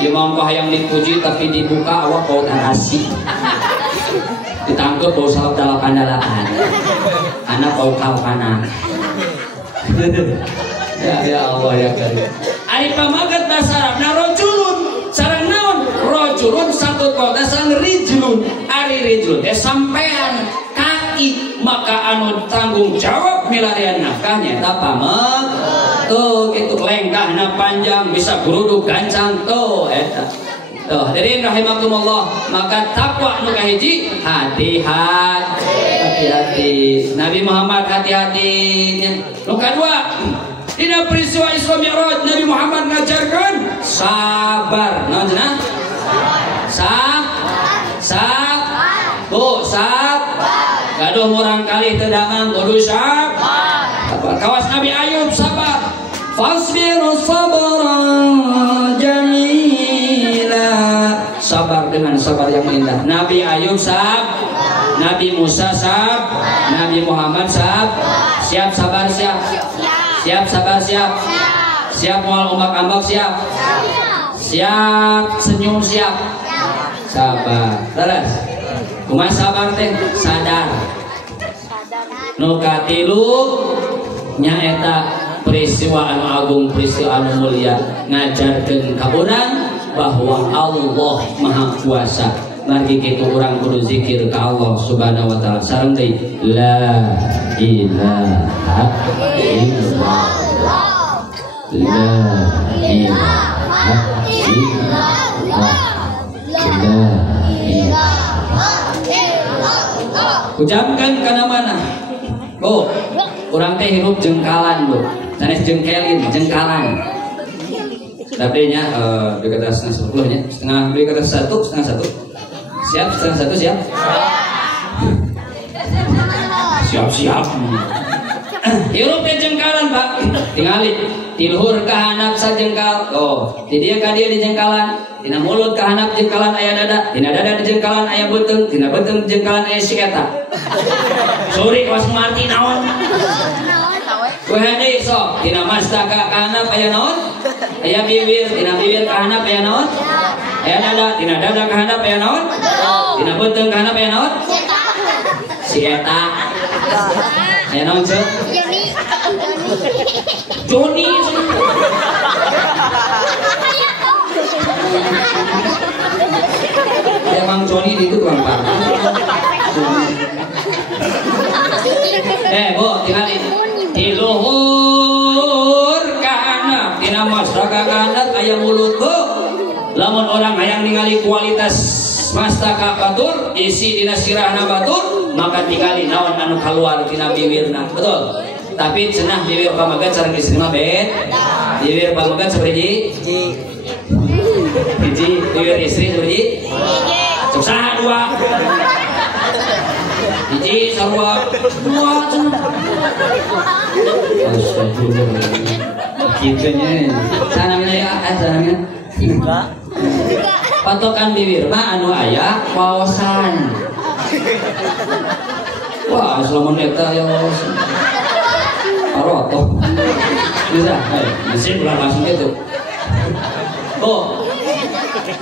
Ya mongko yang dipuji tapi dibuka awak bau tarasi. Ditangkep bau salap dalapan-dalapan. Anak bau kalpanan. Ya Allah ya karim. Ari pamagat bahasa Arab na rojulun sareng naon? Rojulun sangkut kota sareng rijlun. Ari rijlun teh sampean kaki maka anu tanggung jawab milarian nafkahnya eta pamek. Tuh gitu lengkahna panjang bisa geruduk gancang tuh eta. Tuh jadi rahimakumullah maka takwa nu kahiji hati-hati. Nabi Muhammad hati-hati. Nu kadua dina peristiwa Isra Mi'raj Nabi Muhammad ngajarkan sabar. Naon cenah? Sabar. Gaduh murang kalih teu dangan kudu sabar. Kawas Nabi Ayub sabar. Fasbiru sabran jamila. Sabar dengan sabar yang indah. Nabi Ayub sabar. Nabi Musa sabar. Nabi Muhammad sabar. Siap sabar siap. Siap sabar siap. Siap moal umbak-ambak siap. Siap senyum siap. Sabar. Terus. Kumaha sabar teh? Sadar. Nu katilu nyaeta peristiwa anu agung, peristiwa anu mulia ngajarkeun ka urang bahwa Allah Maha Kuasa. Mari kitu urang kudu zikir ka Allah Subhanahu wa taala sareng deui la ilaha illallah. La ilaha illallah. La ilaha illallah. Ucapkan kana mana? Bu, urang teh hirup jengkalan, Bu. Sanes jengkelin, jengkalan. Tapi nya dekat setengah 10 nya, setengah dekat 1, setengah 1. Siap, setengah 1 siap. Siap. Hirup teh jengkalan, Pak. Tingali tiluhur ka handap sajengkal. Oh, di dia ka dia di jengkalan. Tina mulut ka handap jengkalan aya dada, tina dada di jengkalan aya beuteung, tina beuteung jengkalan aya si eta. Suri was mati naon? Kuhade sok tina mastaka ka handap aya naon? Aya bibir, tina bibir ka handap aya naon? Aya dada, tina dada ka handap aya naon? Tina beuteung ka handap aya naon? Si eta. Aya naon ceuk? Joni. Emang Joni itu tukang parkir. Bu, tinggal tiluhur kana tina mastaka kana aya mulut bu. Lamun orang hayang ningali kualitas mastaka batur, isi dina sirahna batur, maka tingali naon anu kaluar tina bibirna. Betul. Tapi cenah bibir pamagat sareng istri mah beda. Bibir pamagat saberiji? Biji. Bibir istri saberiji? Sok saha dua. hiji sarua dua cenah. Astagfirullah. Kitanya sanamnya ya sanamnya. Patokan bibir mah anu aya wawasan. Wah, selamun eta ya wawasan. Paroto. Bisa, mesin ulah langsung gitu. Oh.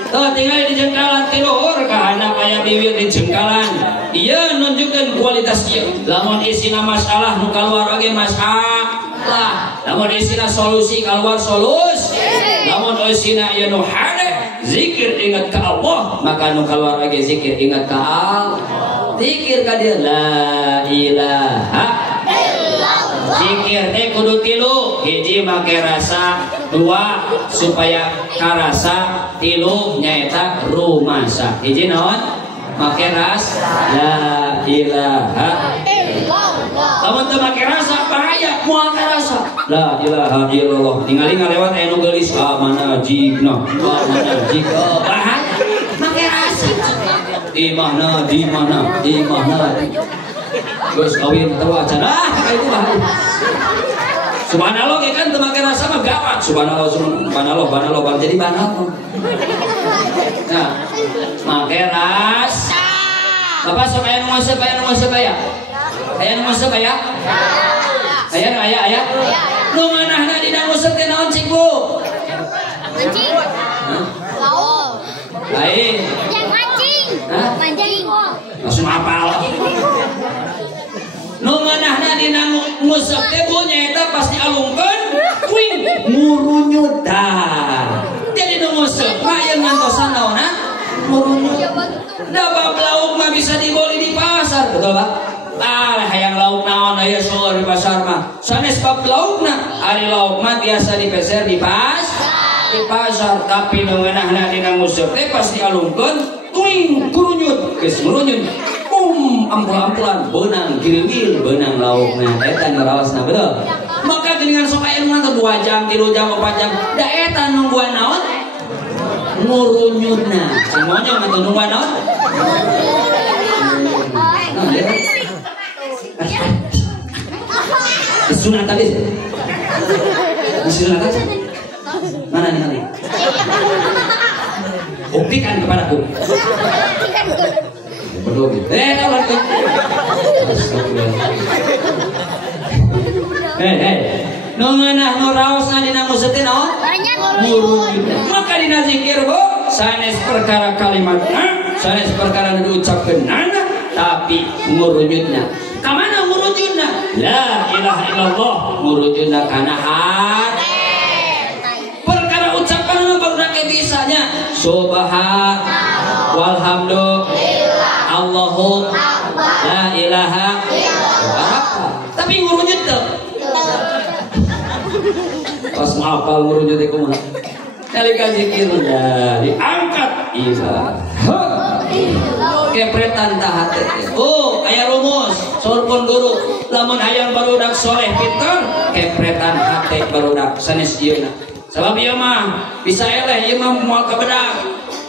Tuh tinggal di jengkalan ti luhur kahana aya bibir di jengkalan. Ieu nunjukkeun kualitas ieu. Lamun isina masalah nu kaluar oge masalah. Lamun isina solusi kaluar solusi. Lamun isina ieu nu hade zikir ingat ka Allah, maka nu kaluar oge zikir ingat ka Allah. Zikir ka dia la ilaha zikir teh kudu tilu, hiji make rasa, dua supaya karasa, tilu nyaeta rumasa. Hiji naon? Make rasa la ilaha illallah. Lamun teu make rasa bahaya moal karasa. La ilaha illallah. Ningali ngalewat aya nu geulis mana jigna, mana jig bahaya. Make rasa. Di mana? Terus kawin tua cenah itu bahaya. Subhanallah kan teu make rasa mah gawat. Subhanallah jadi banal. Nah, make rasa. Bapak supaya nu ngosep aya. Aya nu ngosep aya? Aya. Nu manahna dina ngosep teh naon cik Bu? Mancing. Lauk. Lain. Yang mancing. Mancing. Langsung apal. Nu manahna dina ngusep teh Bu nyaeta pasti alungkeun kuing ngurunyut dah. Jadi nu ngusep mah aya ngantosan naonna ngurunyut. Da bab lauk mah bisa dibeli di pasar, betul Pak? Hayang lauk naon aya soal di pasar mah. Sanes bab laukna, ari lauk mah biasa dipeser di pasar, tapi nu ngeunahna dina ngusep teh pasti alungkeun kuing ngurunyut, geus ngurunyut. Ampul-ampulan benang giriwil benang laukna eta nu raosna betul. Maka geuningan sok aya nu ngantor 2 jam 3 jam 4 jam da eta nungguan naon ngurunyutna semuanya ngantor nungguan naon sunat tadi sunat mana nih buktikan kepadaku. Nu ngeunah nu raosna dina ngusep teh naon? Maka dina zikir Bu sanes perkara kalimatna, sanes perkara nu diucapkeunana, tapi ngurunyutna. Ka mana ngurunyutna? La ilaha illallah, ngurunyutna kana hati. Perkara ucapan nu barudak bisanya subhan walhamdulillah Allahu la ilaha illallah. Tapi ngurunyut teu. Pas ngapal ngurunyut teh kumaha? Nalika zikir diangkat ilaha. Kepretan tah hate. Oh, aya rumus, sorpun guru. Lamun hayang barudak soleh pinter, kepretan hate barudak sanes ieuna. Sabab ieu mah bisa eleh ieu mah moal ka bedak.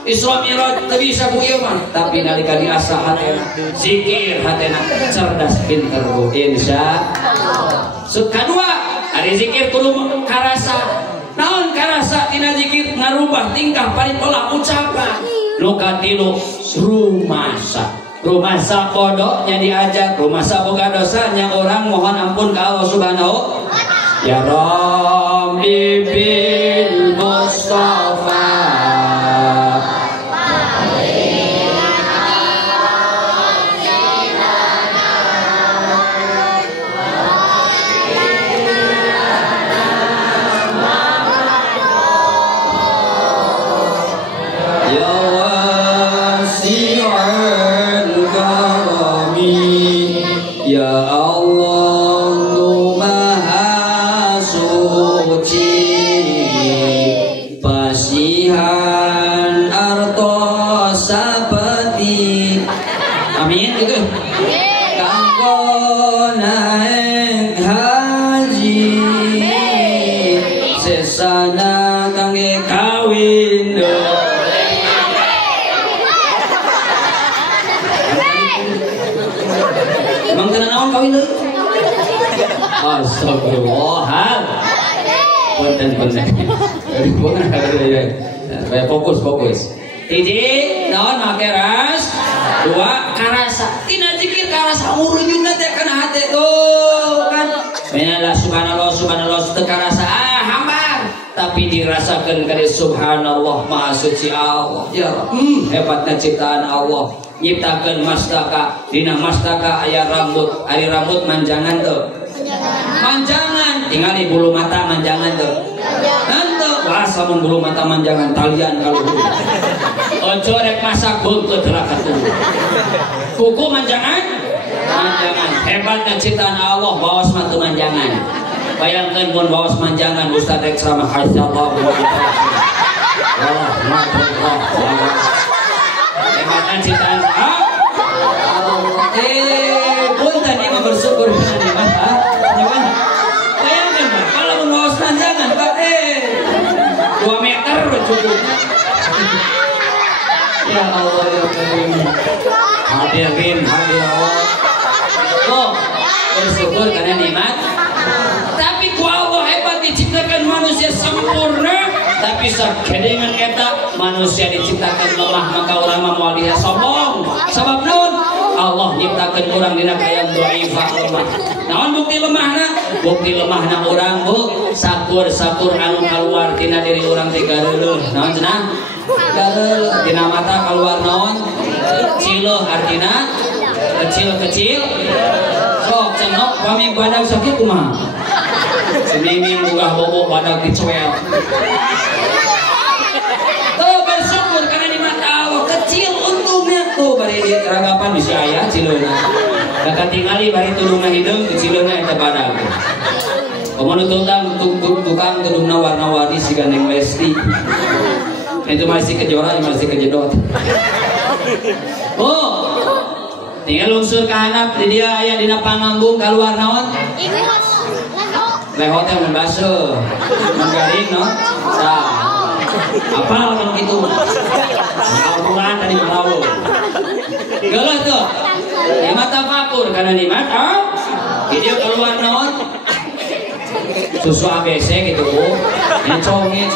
Isra Mi'raj teu bisa ku ieu mah, tapi nalika diasah hatena, zikir hatena cerdas pinter Bu insyaallah. Kadua, ari zikir kudu karasa. Naon karasa tina zikir ngarubah tingkah paripela ucapan. Nu katilu rumasa kodok nya diajak, rumasa boga dosa nya orang mohon ampun ka Allah Subhanahu ya Rabbi bil Mustafa. kawin deui. Astagfirullah. Punten. Fokus. Hiji, naon make ras. Dua, karasa. Tina zikir karasa urujuna teh kana hate tuh kan. Menyala subhanallah teu karasa hambar. Tapi dirasakan kali subhanallah maha suci Allah. Ya hebatna ciptaan Allah. Nyiptakeun mastaka, dina mastaka aya rambut, ari rambut manjangan teu. Manjangan, tingali bulu mata manjangan teu. Henteu, wah samun bulu mata manjangan talian kalau dulu. Ojo rek masak buntut rakatu. Kuku manjangan? Manjangan. Hebatna ciptaan Allah bawas mah teu manjangan. Bayangkan mun bawas manjangan Ustaz rek ceramah hasyallah. Hebatna ciptaan Allah. Punten ieu bersyukur nih Mas. Bayangkan Pak, kalau mun bawas manjangan Pak 2 meter cukup. Ya Allah ya Karim. Hadirin hadirat. Oh, bersyukur karena nikmat. Tapi ku Allah hebat diciptakan manusia sempurna, tapi sakedengan eta manusia diciptakan lemah, maka urang mah moal dia sombong. Sabab naon? Allah nyiptakeun urang dina kayang dhaifah lemah. Naon bukti lemahna? Bukti lemahna urang Bu, sakur-sakur anu kaluar tina diri urang teh gareuleuh. Naon cenah? Gareuleuh. Dina mata kaluar naon? Cileuh artina kecil-kecil. Sok cenok pami badag sakit kumaha? Semiming buka bobo badag dicuel. Tuh bersyukur karena di mata Allah kecil untungnya tuh bari di ragapan bisa aya cileuna. Da katingali bari tudungna hideung cileuna eta badag. Komono tukang tudungna warna-warni siga Neng Lesti. Itu masih kejora masih kejedot. Oh. Tinggal unsur ke handap di dia aya dina pangambung keluar naon? Lehot yang membasuh, menggaring no? Tah. Apa orang itu? Al-Quran tadi malau. Geuleuh tuh. Ya mata fakur karena nikmat dia keluar naon? Susu ABC gitu Bu. Ini congit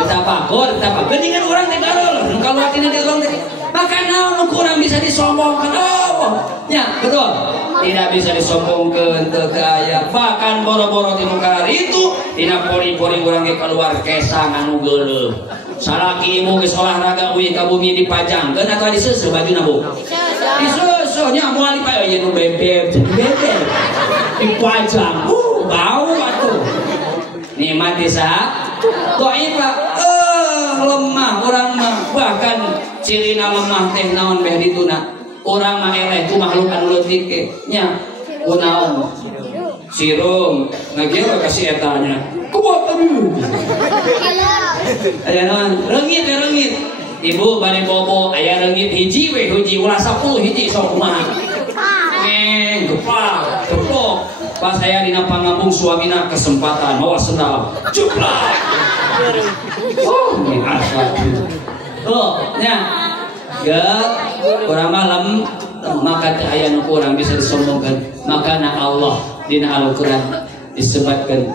kita fakur, geuningan orang teh garol. Nu kaluar tina di urang teh. Maka naon kurang bisa disombongkan Allah. Ya, betul. Tidak bisa disombongkan teu aya. Bahkan boro-boro di muka itu tina pori-pori urang ge keluar kesang anu geuleuh. Salaki imu geus olahraga uih ka bumi dipajangkeun atawa diseuseut bajuna Bu? Diseuseut nya moal dipajang aya nu bebeb, bebeb. Dipajang. Bau atuh. Nikmat desa. Dhaifah lemah urang mah bahkan cirina lemah teh naon beh dituna urang mah eleh ku makhluk anu leutik ke nya kunaon sirum ngageun kasih etanya kuat aduh aya naon reungit ibu bari bobo aya reungit hiji we hiji ulah 10 hiji sok kumaha geplok pas saya dina pangambung suamina kesempatan bawa sendal jeblak. Oh, ini asal. Tuh, nya. Urang malam maka aya nu urang bisa disombongkeun. Makana Allah dina Al-Qur'an disebutkan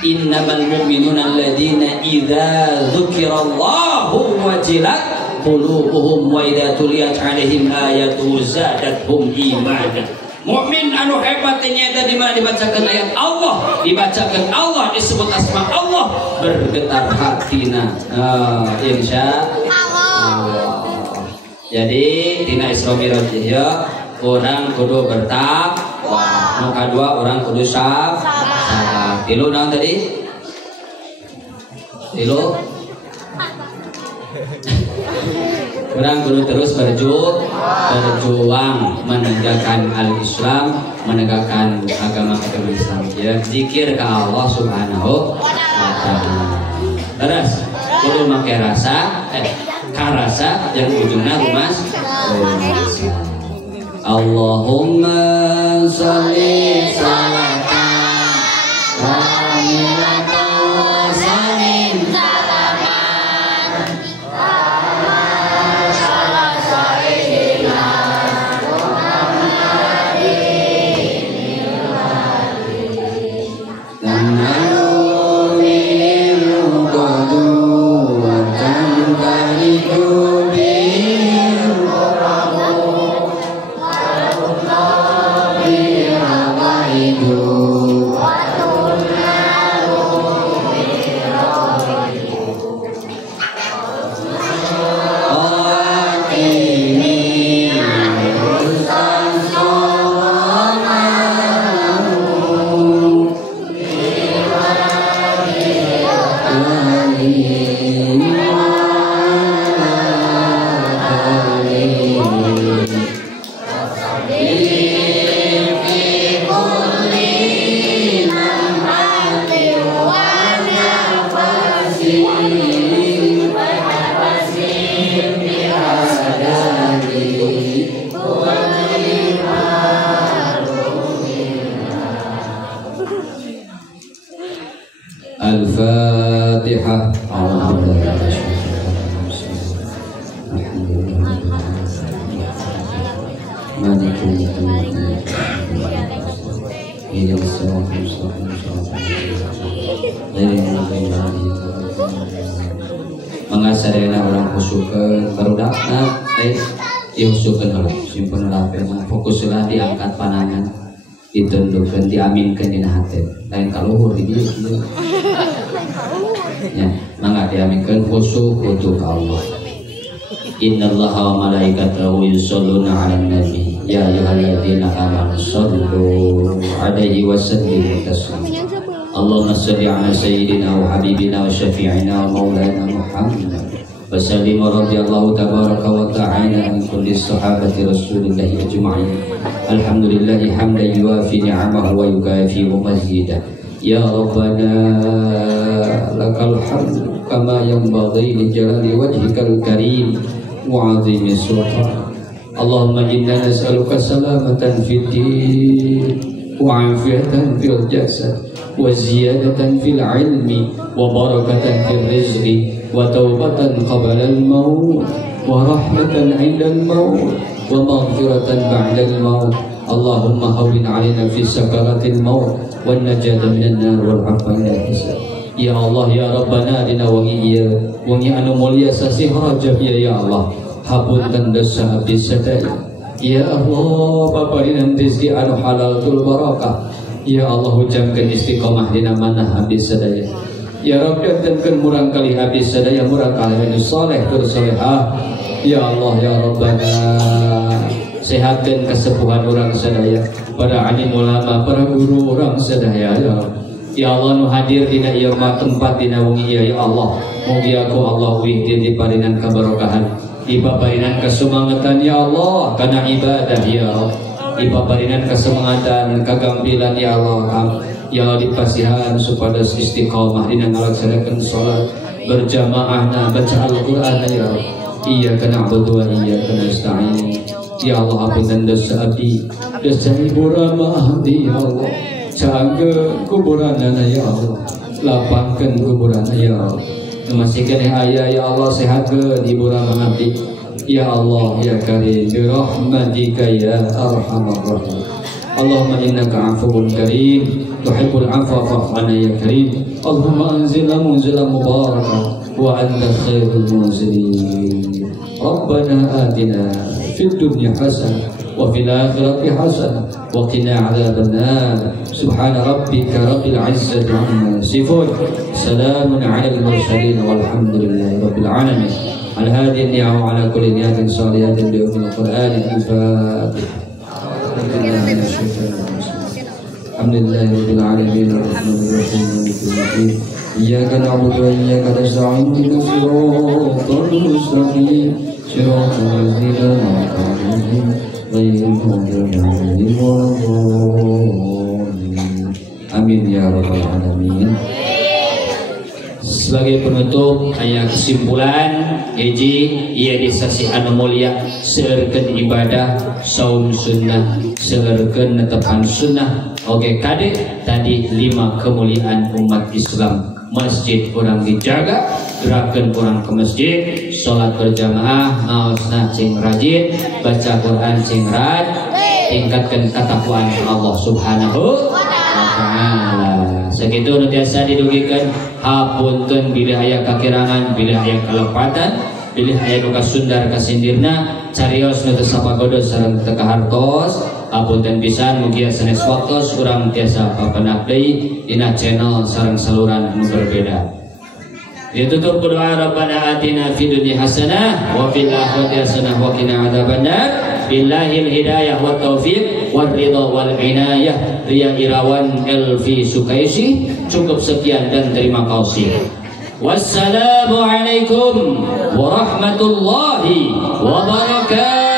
innamal mu'minuna alladziina idza dzukirallahu wajilat qulubuhum wa idza tuliyat 'alaihim ayatuhu zadatuhum imanan. Mukmin anu hebat ternyata di mana dibacakan ayat Allah, dibacakan Allah, disebut asma Allah, bergetar hatina. Insya Allah. Jadi tina Isra Mi'raj ya, orang kudu bertakwa. Nu kadua orang kudu sabar. Tilu naon tadi? Tilu. Orang kudu terus berjuang menegakkan al-Islam, menegakkan agama Islam. Ya, zikir ke Allah Subhanahu wa Ta'ala. Terus kudu make rasa, karasa yang ujungnya rumas. Allahumma sholli salatan kamilatan wa sallim salaman Mengasadena orang khusyukeun barudakna diusukeun heula simpen lape fokuslah diangkat panangan ditundukkeun diaminkeun dina hate lain kaluhur di dieu ya mangga diaminkeun khusyuk untuk Allah. Innallaha wa malaikatahu yusholluna 'alan nabi ya ayyuhalladzina amanu shallu 'alaihi wa sallimu taslima. Allahumma shalli 'ala sayyidina wa habibina wa syafi'ina wa maulana Muhammad wa sallim radhiyallahu tabaraka wa ta'ala an kulli sahabati Rasulillah ajma'in. Alhamdulillahi hamdan yuwafi ni'amahu wa yukafi mazidah. Ya Rabbana lakal hamd kama yanbaghi li jalali wajhikal karim wa 'azimi sultanik. Allahumma inna nas'aluka salamatan fid din wa 'afiyatan fil jasad wa ziyadatan fil ilmi wa barakatan fil rizqi wa taubatan qabla al maut wa rahmatan 'inda al maut wa maghfiratan ba'da al maut. Allahumma hawwin 'alaina fi sakaratil maut wan najata minan nar wal 'afwa min al hisab. Ya Allah ya Rabbana dina wengi anu mulia sasi Rajab ya Allah hapunten dosa abdi sadaya. Ya Allah paparingan rezeki anu halal tul barakah. Ya Allah hujamkeun istiqomah dina manah abdi sadaya. Ya Rabbi dankeun murang kali abdi sadaya murang kali anu saleh tur salehah. Ya Allah ya Rabbana sehatkeun kasepuhan urang sadaya, para alim ulama, para guru urang sadaya ya Allah. Ya Allah nu hadir dina ieu tempat dina wengi ieu ya Allah. Mugi aku Allah wihdi diparinan kabarokahan, dipaparinan kesemangetan ya Allah kana ibadah ya Allah. Dipaparinan kesemangatan kagampilan ya Allah. Ya Allah dipasihan supados istiqomah dina ngalaksanakeun salat berjamaah baca Al-Qur'an ya Allah. Iyyaka na'budu wa iyyaka nasta'in. Ya Allah apunten dosa abdi, dosa ibu ramah abdi ya Allah. Jaga kuburanana ya Allah, lapangkan kuburanana ya Allah. Masihkan ayah ya Allah sehatkan ibu ramah abdi. Ya Allah ya Karim birahmatika ya arhamar rahim. Allahumma innaka afuwun karim tuhibbul afwa fa'fu anna ya karim. Allahumma anzilna munzilan mubarakah wa anta khairul munzilin. Rabbana atina fid dunya hasanah wa fil akhirati hasanah wa qina adzaban nar. Subhana rabbika rabbil izzati amma yasifun. Salamun 'alal mursalin walhamdulillahi rabbil alamin. Al-hadi ni'am 'ala kulli niyatin shalihatin bi umil Qur'an al-Fatiha. Alhamdulillahi rabbil alamin arrahmanir rahim maliki yaumiddin. Iyyaka na'budu wa iyyaka nasta'in ihdinas siratal mustaqim siratal ladzina an'amta 'alaihim ghairil maghdubi 'alaihim waladdallin. Amin ya rabbal alamin. Sebagai penutup ayat kesimpulan hiji ieu disasi anu mulia seurkeun ibadah saum sunnah seurkeun netepan sunnah oge kade tadi 5 kemuliaan umat Islam. Masjid kurang dijaga, gerakkeun kurang ke masjid, salat berjamaah ngaosna cing rajin, baca Quran cing rajin, tingkatkan ketakwaan Allah Subhanahu wa ta'ala. Sakitu nu tiasa didugikeun hapunten bilih aya kakirangan, bilih aya kalepatan, bilih aya nu kasundar kasindirna, carios nu teu sapagodo sareng teu kahartos. Hapunten pisan mugi sanes waktos urang tiasa papenak deui dina channel sareng saluran nu berbeda. Ditutup doa Rabbana atina fid dunya hasanah wa fil akhirati hasanah wa qina adzabannar. Billahil hidayah wat taufiq war ridha wal inayah. Ria Irawan Elvi Sukaisi. Cukup sekian dan terima kasih. Wassalamualaikum warahmatullahi wabarakatuh.